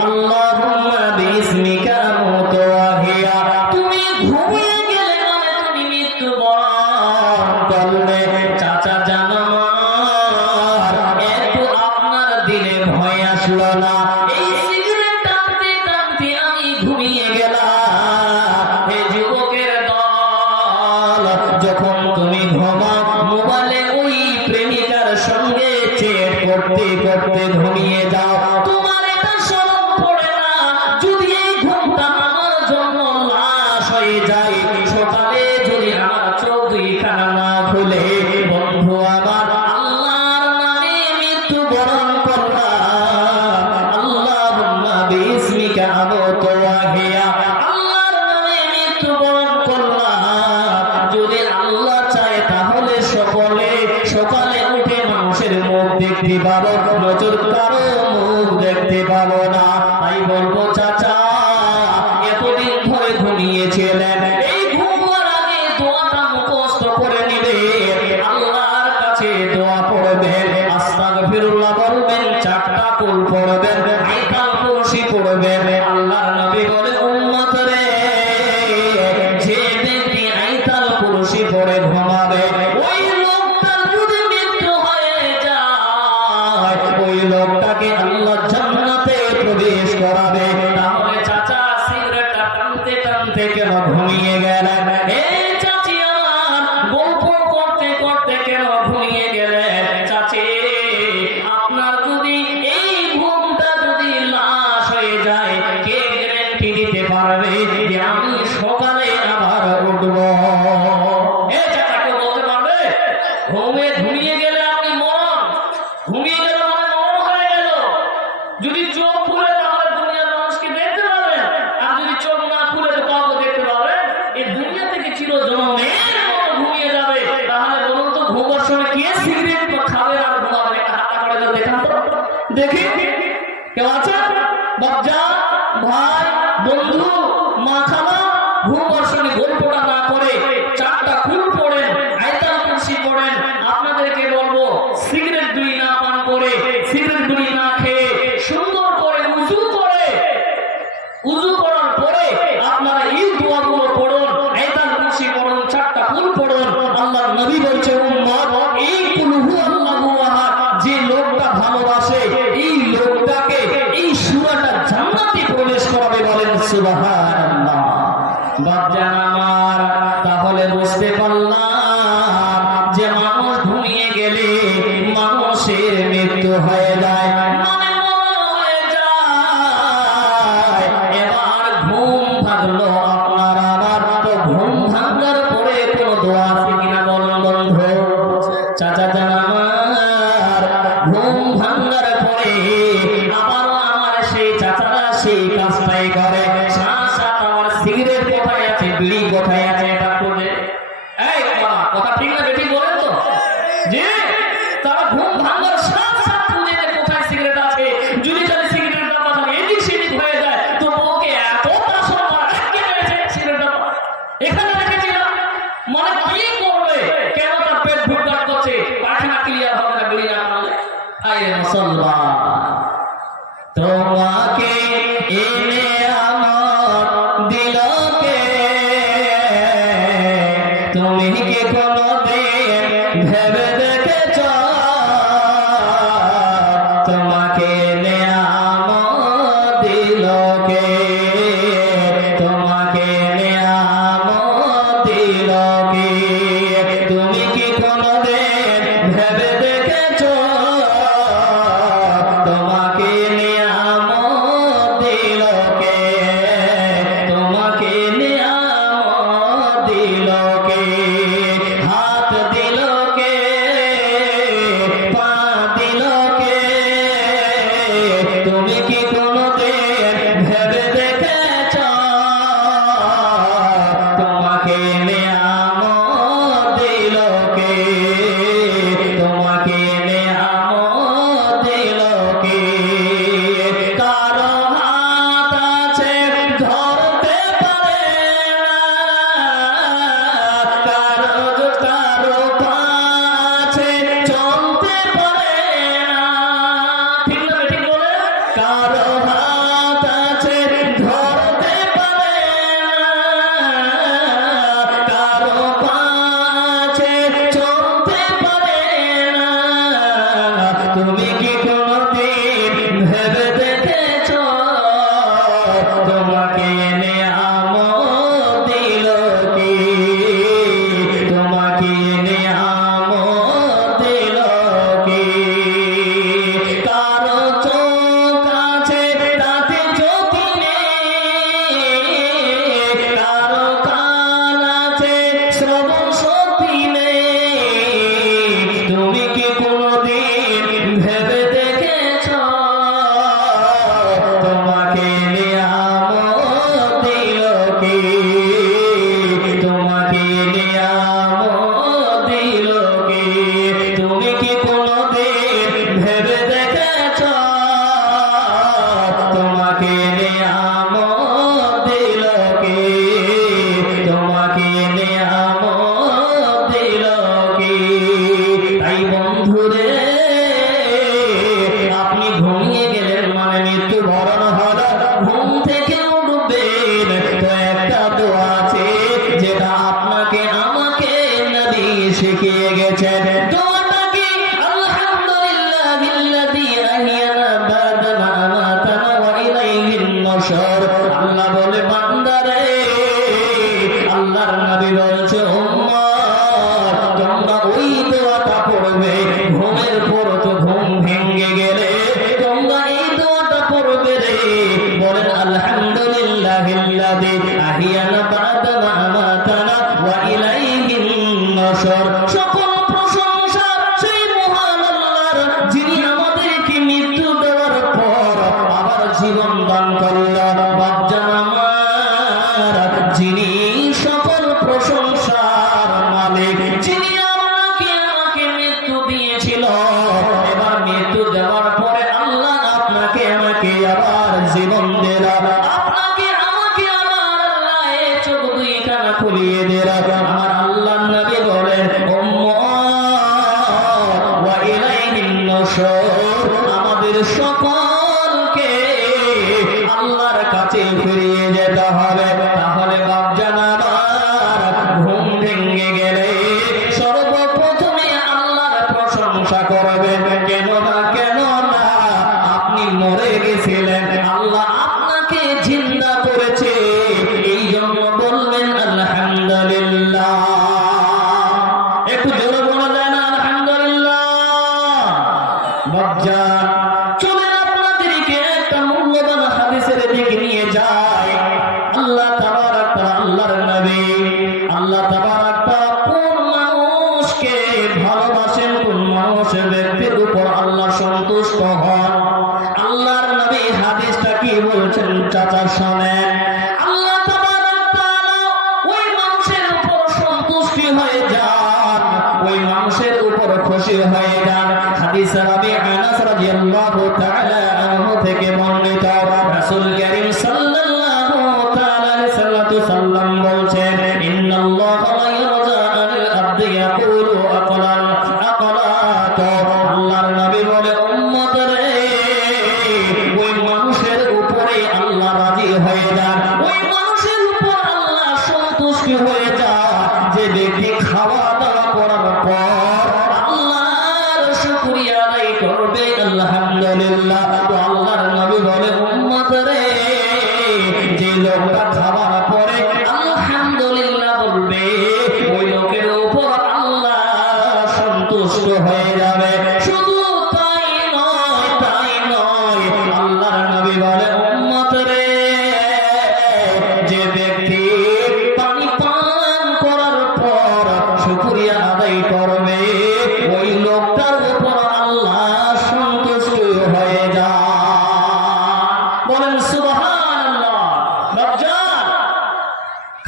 আল্লাহুম্মা বিসমিকা আমুতু ওয়া আহইয়া, তুমি ঘুমিয়ে গেলে মানে তুমি মৃত্যুবরণ করলে। চাচা জানো একটু আপনার দিলে ভয় আসলো না? এই সিগারেট টানতে টানতে আমি ঘুমিয়ে গেলাম। হে যুবকের দল, যখন তুমি ঘুমাও মোবাইলে ওই প্রেমিকার সঙ্গে চ্যাট করতে করতে ঘুমিয়ে যাও, তোমার এটা স্মরণ পড়ে না? যদি এই ঘুমটা আমার জন্য লাশ হয়ে যায়, সকালে যদি আমার চোখ দুইখানা না খুলে, বন্ধু আমার আল্লাহর নামে মৃত্যুবরণ করলাম, আল্লাহুম্মা বিসমিকা আমুতু ওয়া আহইয়া, আল্লাহর নামে মৃত্যুবরণ করলাম। যদি আল্লাহ চায় তাহলে সকালে উঠে মানুষের মুখ দেখতে পাবো, নজর কারো মুখ দেখতে পাবো না। তাই বলবো চাচা, এতদিন ধরে ঘুমিয়েছিলেন, এই ঘুমার আগে দোয়াটা মুখস্থ করে নিবে, আল্লাহর কাছে দোয়া পড়বেন, আস্তাগফিরুল্লাহ বলবেন, চারটা কুল পড়বেন, আয়াতুল কুরসি পড়বেন। আল্লাহর নবী বলে উম্মত রে, যে ব্যক্তি আয়াতুল কুরসি পড়ে ঘুমাবে, ওই লোকটার যদি মৃত্যু হয়ে যায়, ওই লোকটাকে আল্লাহ জান্নাতে প্রবেশ করাবে। তাহলে চাচা সিগারেটটা টানতে টানতে কেন ঘুমিয়ে গেলেন? এই চাচি আমার গল্প করতে করতে কেন ঘুমিয়ে গেলেন? চাচি, আপনার যদি এই ঘুমটা যদি লাশ হয়ে যায়, কে গ্যারান্টি দিতে পারবে যে আমি সকালে আবার উঠব? এই চাচাকে বলতে পারবে? ঘুমিয়ে গেলে আপনি মরণ, ঘুমিয়ে গেলে মানে মরণ হয়ে গেল। যদি চোখ খুলে তাহলে দুনিয়ার মানুষকে দেখতে পাবেন, আর যদি চোখ না খুলে তো কাউকে দেখতে পাবেন। এই দুনিয়া থেকে চিরজন্মের মতো ঘুমিয়ে যাবে। তাহলে বলুন তো, ঘুমার সময় কে সিগারেট খাবে আর ঘুমাবে? একটা হাত করে তো দেখান তো, দেখি কেউ আছে? বাচ্চা, ভাই, বন্ধু, মা, খালা, ঘুমার সময় গল্পটা না করে চারটা কুল পড়েন, আয়াতুল কুরসি পড়েন। আপনাদেরকে বলবো, সিগারেট দুই না পান করে, সিগারেট দুই না খেয়ে সুন্দর করে উযু করার পরে আপনারা এই দোয়াগুলো পড়ুন, আয়াতুল কুরসি পড়ুন, চারটা কুল পড়ুন। আল্লাহর নবী বলছে উম্মত, এই কুল হুয়াল্লাহু আহাদ যে লোকটা ভালোবাসে, এই লোকটাকে এই সূরাটা জান্নাতে প্রবেশ করাবে। বলেন সুবহানাল্লাহ। বাপজান আমার, তাহলে বুঝতে পারলাম যে মানুষ ঘুমিয়ে গেলে মানুষের মৃত্যু হয়ে যায়, মানে মরণ হয়ে যায়। এবার ঘুম ভাঙলো আপনার আমার, তো ঘুম ভাঙার পরে কোনো দোয়া আছে কিনা বলুন বন্ধু? চাচা জান আমার, ঘুম ভাঙার পরে আবারও আমার সেই চাচারা সেই কাজটাই করে। আমার সিগারেট কোথায় আছে, বিড়ি কোথায় আছে, এটা খুঁজে। এই বাবা, কথা ঠিক না বেঠিক বলেন তো? জি, তারা ঘুম ভাঙার সাথে সাথে খুঁজে যে কোথায় সিগারেট আছে। যদি তাহলে সিগারেট ডাব্বা থাকে এদিক সেদিক হয়ে যায়, তো ওকে এত তাসর মারা কে মেরেছে সিগারেট ডাব্বা এখানে রেখেছিলাম, মানে কি করবে? কেন তার পেট ভুটভাট করছে, পায়খানা ক্লিয়ার হবে না বিড়ি না খাওয়ালে? আয় মুসলমান, তোমাকে এনে আমার দিলকে, তুমি কি কোনদিন ভেবে দেখেছ? তোমাকে এনে আমার দিলকে, তোমাকে এনে আমার দিলকে, তুমি কি কোনদিন ভেবে দেখেছ? তোমাকে নিয়ে আমার দিলকে, তোমাকে নিয়ে আমার দিলকে, হাত দিলকে, পা দিলকে, তুমি কি কোনদিন ভেবে দেখেছ? তোমাকে নিয়ে আমার দিলকে, তোমাকে নিয়ে আমার দিলকে, কারো হাত আছে ধরতে পারে না, তোমাকে নিয়ামত দিল কে? তুমি কি কোনদিন ভেবে দেখেছ তোমাকে নিয়ামত দিল কে? তোমাকে নিয়ামত দিল কে? তাই বন্ধুরে, আপনি ঘুমিয়ে গেলেন মানে মৃত্যুবরণ হলো, ঘুম থেকে উঠবেন তো একটা দোয়া আছে যেটা আপনাকে আমাকে নবী শিখিয়ে গেছেন। দোয়াটা কি? আলহামদুলিল্লাহিল্লাযী আহইয়ানা বা'দা মা আমাতানা ওয়া ইলাইহিন নুশুর। আল্লাহ বলে বান্দারে, আল্লাহর নবী বলছে উম্মত তোমরা ওই দোয়াটা পড়বে ঘুমের পর, তো ঘুম ভেঙে গেলে তোমরা এই দোয়াটা পড়বে রে। বলেন আলহামদুলিল্লাহিল্লাযী আহইয়ানা বা'দা মা আমাতানা ওয়া ইলাইহিন নুশুর। সকল প্রশংসা সেই মহান আল্লাহর, যিনি আমাদেরকে মৃত্যু দেওয়ার পর আবার জীবন দান করলেন। বাপজান আমার, যিনি সকল প্রশংসার মালিক, যিনি আপনাকে আমাকে মৃত্যু দিয়েছিল, এবার মৃত্যু দেওয়ার পরে আল্লাহ আপনাকে আমাকে আবার জীবন দিল। আপনাকে আমাকে আমার আল্লাহ এই চোখ দুইখানা খুলিয়ে দিল। আমার আল্লাহর নবী বলেন উম্মত ওয়া ইলাইহিন নুশুর, আমাদের সকলকে আল্লাহর কাছে ফিরিয়ে যেতে হবে। তাহলে বাপজান আমার, ঘুম ভেঙে গেলে সর্বপ্রথমে আল্লাহর প্রশংসা করবেন। কেন না আপনি মরে গেছিলেন, আল্লাহ আপনাকে জিন্দা করেছে, এই জন্য বলবেন আলহামদুলিল্লাহ। একটু জোরে বলা যায় না আলহামদুলিল্লাহ? বাপজান চলেন আপনাদেরকে একটা মূল্যবান হাদিসের দিকে নিয়ে যায়। আল্লাহ তাবারাক তাআলা, আল্লাহর নবী আল্লাহ তাবারাক তাআলা কোন মানুষকে ভালোবাসেন, কোন মানুষের ব্যক্তির উপর আল্লাহ সন্তুষ্ট হন, আল্লাহর নবী হাদিসটা কি বলছেন চাচা শোনেন। আল্লাহ তাবারাক তাআলা ওই মানুষের উপর সন্তুষ্টি হয়ে যান, ওই মানুষের উপর খুশি হয়ে যান। হাদিস রাবি আনাস রাদিয়াল্লাহু তাআলা আনহু থেকে বর্ণিত, রাসূল কারীম সাল্লাল্লাহু তাআলা আলাইহি সাল্লাম বলছেন ইন্নাল্লাহা লা ইয়ারজা আনিল আবদি ইয়াকুলু আকালান আকালাত। আল্লাহর নবী বলে উম্মত রে, ওই মানুষের উপরে আল্লাহ রাজি হয়ে যান, ওই মানুষের উপর আল্লাহ সন্তুষ্টি হয়ে যান যে ব্যক্তি খাওয়া দাওয়া করার পর আল্লাহর শুকরিয়া আদায় করবে আলহামদুলিল্লাহ। তো আল্লাহর নবী বলে উম্মত রে, যে লোকটা খাবার পরে আলহামদুলিল্লাহ বলবে, ওই লোকের উপর আল্লাহ সন্তুষ্ট হয়ে যাবে। শুধু তাই নয়, আল্লাহর নবী বলে উম্মত রে, যে ব্যক্তি পানি পান করার পর শুকরিয়া আদায় করবে, ওই লোকটার উপর আল্লাহ সন্তুষ্ট হয়ে যায়। বলেন সুবহানাল্লাহ। বাপজান,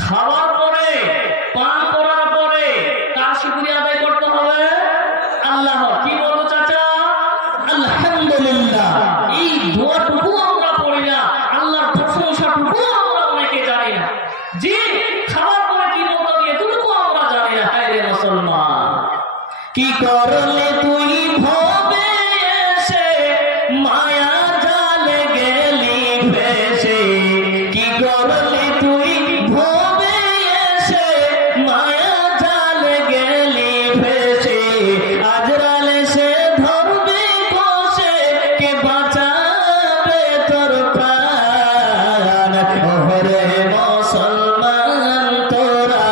খাওয়ার পরে পান করার পরে কার শুকরিয়া আদায় করতে হবে? আল্লাহ। কি বলবো চাচা? আলহামদুলিল্লাহ। এই দোয়াটুকু আমরা পড়ি না, আল্লাহর প্রশংসাটুকু আমরা অনেকে জানি না। যে খাওয়ার পরে কি বলতে হবে এতটুকু আমরা জানি না। হায় রে মুসলমান, কি করলে তুই ভবে এসে মায়া জালে গেলি ভেসে? কি করলে তুই ভবে এসে মায়া জালে গেলি ভেসে? আজরালে সে ধরবে কষে, কে বাঁচাবে তোর প্রাণ? ওরে মুসলমান তোরা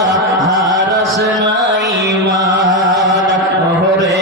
হারস না ঈমান, ওরে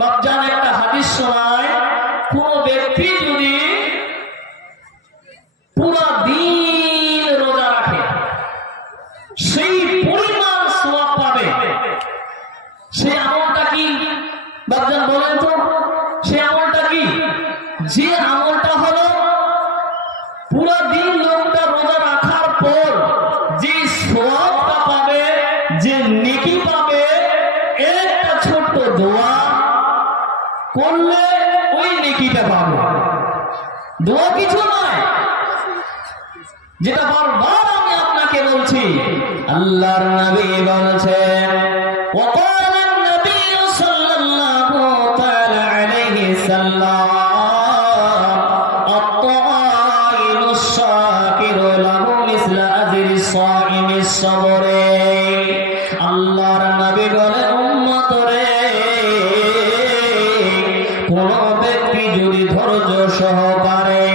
বাপজান একটা হাদিস শোনায়, কোন ব্যক্তি যদি পুরা দিন রোজা রাখে সেই পরিমাণ সওয়াব পাবে। সেই আমলটা কি বাপজান বলেন তো? সেই আমলটা কি? যে আমলটা হলো পুরা দিন লোকটা রোজা রাখার পর যে সওয়াবটা পাবে, যে নেকি পাবে, একটা ছোট্ট দোয়া করলে ওই নেকিটা পাবে। দোয়া কিছু নয়, যেটা বারবার আমি আপনাকে বলছি, আল্লাহর নবী বলছেন, وقال النبي صلى الله تعالى عليه وسلم الطائم الشاكر له مثل أجر الصائم الصبر। আল্লাহর নবী বলে, উম্মত রে, কোন ব্যক্তি যদি ধৈর্য সহকারে,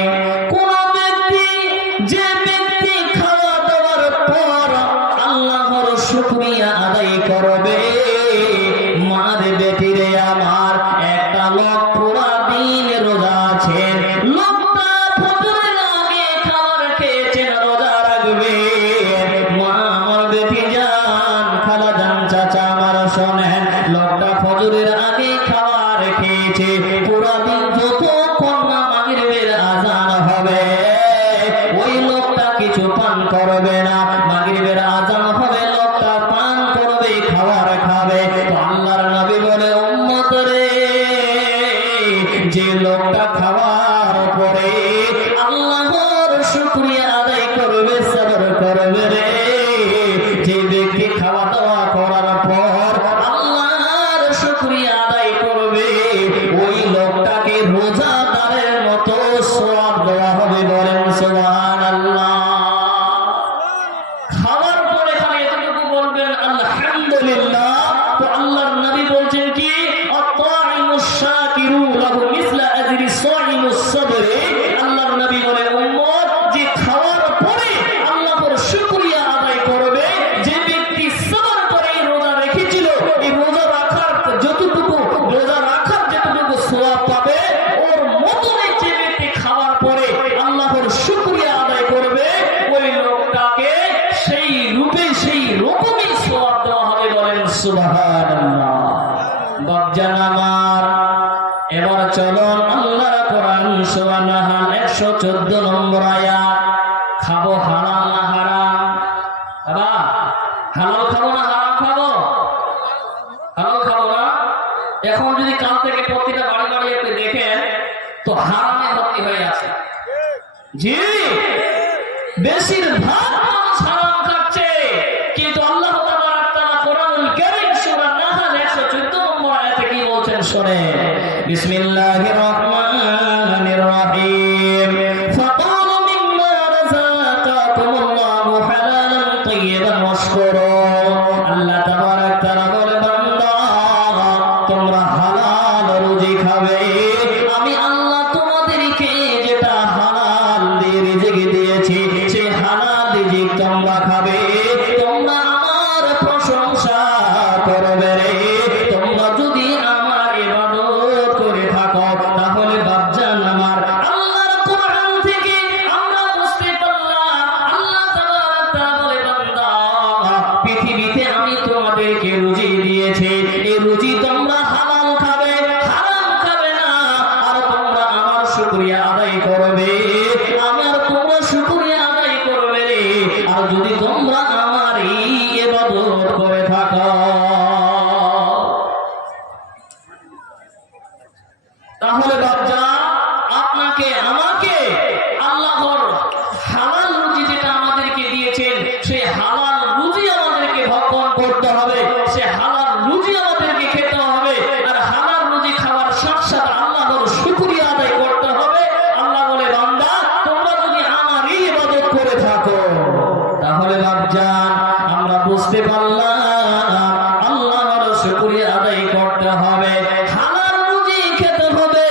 কোন ব্যক্তি, যে ব্যক্তি খাওয়া দাওয়ার পর আল্লাহর শুকরিয়া আদায় করবে, মার বেটিরে আমার, একটা লোক পুরা দিন রোজা আছেন, লোকটা ফজরের আগে খাবার খেয়েছেন, রোজা রাখবে। মা আমার বেটি যান, খালা যান, চাচা আমার শোনেন, লোকটা ফজরের আগে খাবার খেয়েছে, পুরা দিন যতক্ষণ না মাগরিবের আযান হবে ওই লোকটা কিছু পান করবে না। মাগরিবের আযান হবে, লোকটা পান করবে, খাবার খাবে। তো আল্লাহর নবী বলে, উম্মত রে, যে লোকটা খাওয়ার পরে আল্লাহর শুকরিয়া আদায় করবে, সবর করবে রে, যে ব্যক্তি খাওয়া দাওয়া করার পর আল্লাহর শুকরিয়া আদায় করবে, ওই লোকটাকে রোজাদারের মতো সওয়াব দেওয়া হবে। বলেন সুবহানাল্লাহ। খাওয়ার পরে খালি এতটুকু বলবেন আলহামদুলিল্লাহ। তো আল্লাহর নবী বলছেন কি, আত-তাইমুশ শাকিরু লাহু মিসলা আজরি সাইমুস সাবর। আল্লাহর নবী বলে, উম্মত, যে খাওয়ার পরে আল্লাহর শুকরিয়া আদায় করবে, যে ব্যক্তি সবর করে রোজা রেখেছিল, এই রোজা রাখার যতটুকু সওয়াব পাবে, ওর মতনে যে ব্যক্তি খাওয়ার পরে আল্লাহর শুকরিয়া আদায় করবে, ওই লোকটাকে সেই রূপে, সেই রকমই সওয়াব দেওয়া হবে। বলেন সুবহানাল্লাহ। বাপজান আমার, এবার চলুন আল্লাহর কোরআন সূরা নাহাল 114 নম্বর আয়াত। খাবো হালাল না হারাম? বাবা, হালাল খাবো না হারাম খাবো? হালাল খাবো না? এখন যদি কাল থেকে প্রতিটা বাড়ি বাড়ি একটু দেখেন, তো হারামে ভর্তি হয়ে আছে। জি, বেশিরভাগ মানুষ হারাম খাচ্ছে। কিন্তু আল্লাহ তাবারক তাআলা কোরআনুল কারীম সূরা নাহাল 114 নম্বর আয়াতে কি বলছেন শুনেন। বিসমিল্লাহির রহমানির রহিম। ফাকুলু মিম্মা রাযাকাকুমুল্লাহু হালালান তাইয়্যিবান ওয়াশকুরু। আল্লাহ তাবারক তাআলা বলে, বান্দা, তোমরা হালাল রুজি খাবে। আমি আল্লাহ তোমাদেরকে যেটা হালাল দিয়ে রিজিক দিয়েছি, সেই হালাল রিজিক তোমরা খাবে। তোমরা আমার প্রশংসা করবে রে। তোমরা যদি আমার ইবাদত করে থাকো, তাহলে বাপজান আমার, আল্লাহর কোরআন থেকে আমরা বুঝতে পারলাম, আল্লাহ তাবারক তাআলা বলে, বান্দা, পৃথিবীতে আমি তোমাদেরকে রুজি দিয়েছি, এই রুজি তোমরা হালাল খাবে, হারাম খাবে না। আর তোমরা আমার শুকরিয়া আদায় করবে, তোমরা শুকরিয়া আদায় করবে রে। আর যদি তোমরা আমার ইবাদত করে থাকো, তাহলে বাপজান, আপনাকে আমাকে আল্লাহর হালাল রুজি যেটা আমাদেরকে দিয়েছেন, সেই হালাল রুজি আমাদেরকে ভক্ষণ করতে হবে, সে হালাল রুজি আমাদেরকে খেতে হবে। আর হালাল রুজি খাওয়ার সাথে সাথে আল্লাহর শুকরিয়া আদায় করতে হবে। আল্লাহ বলে, বান্দা, তোমরা যদি আমারই ইবাদত করে থাকো, তাহলে বাপজান আমরা বুঝতে পারলাম আল্লাহর শুকরিয়া আদায় করতে হবে, হালাল রুজি খেতে হবে,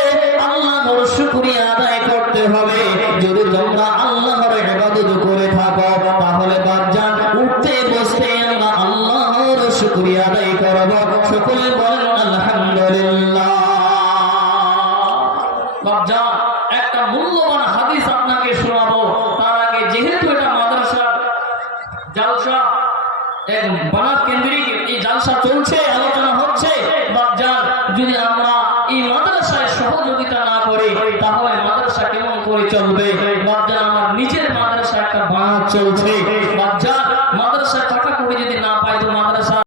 আল্লাহর শুকরিয়া আদায় করতে হবে। যদি তোমরা আল্লাহর ইবাদত করে থাকো, তাহলে বাপজান উঠতে বসতে আমরা আল্লাহর শুকরিয়া আদায় করব। সকলে বলেন আলহামদুলিল্লাহ। বাপজান একটা মূল্যবান হাদিস আপনাকে শোনাবো। তার আগে যেহেতু এটা মাদ্রাসা জালসা এক বানাত কেন্দ্রিক এই জালসা চলছে, আলোচনা হচ্ছে, বাপজান যদি আমরা এই মাদ্রাসায় সহযোগিতা না করি তাহলে মাদ্রাসা কেমন করে চলবে? বাপজান আমার নিজের মাদ্রাসা একটা বানাত চলছে, বাপজান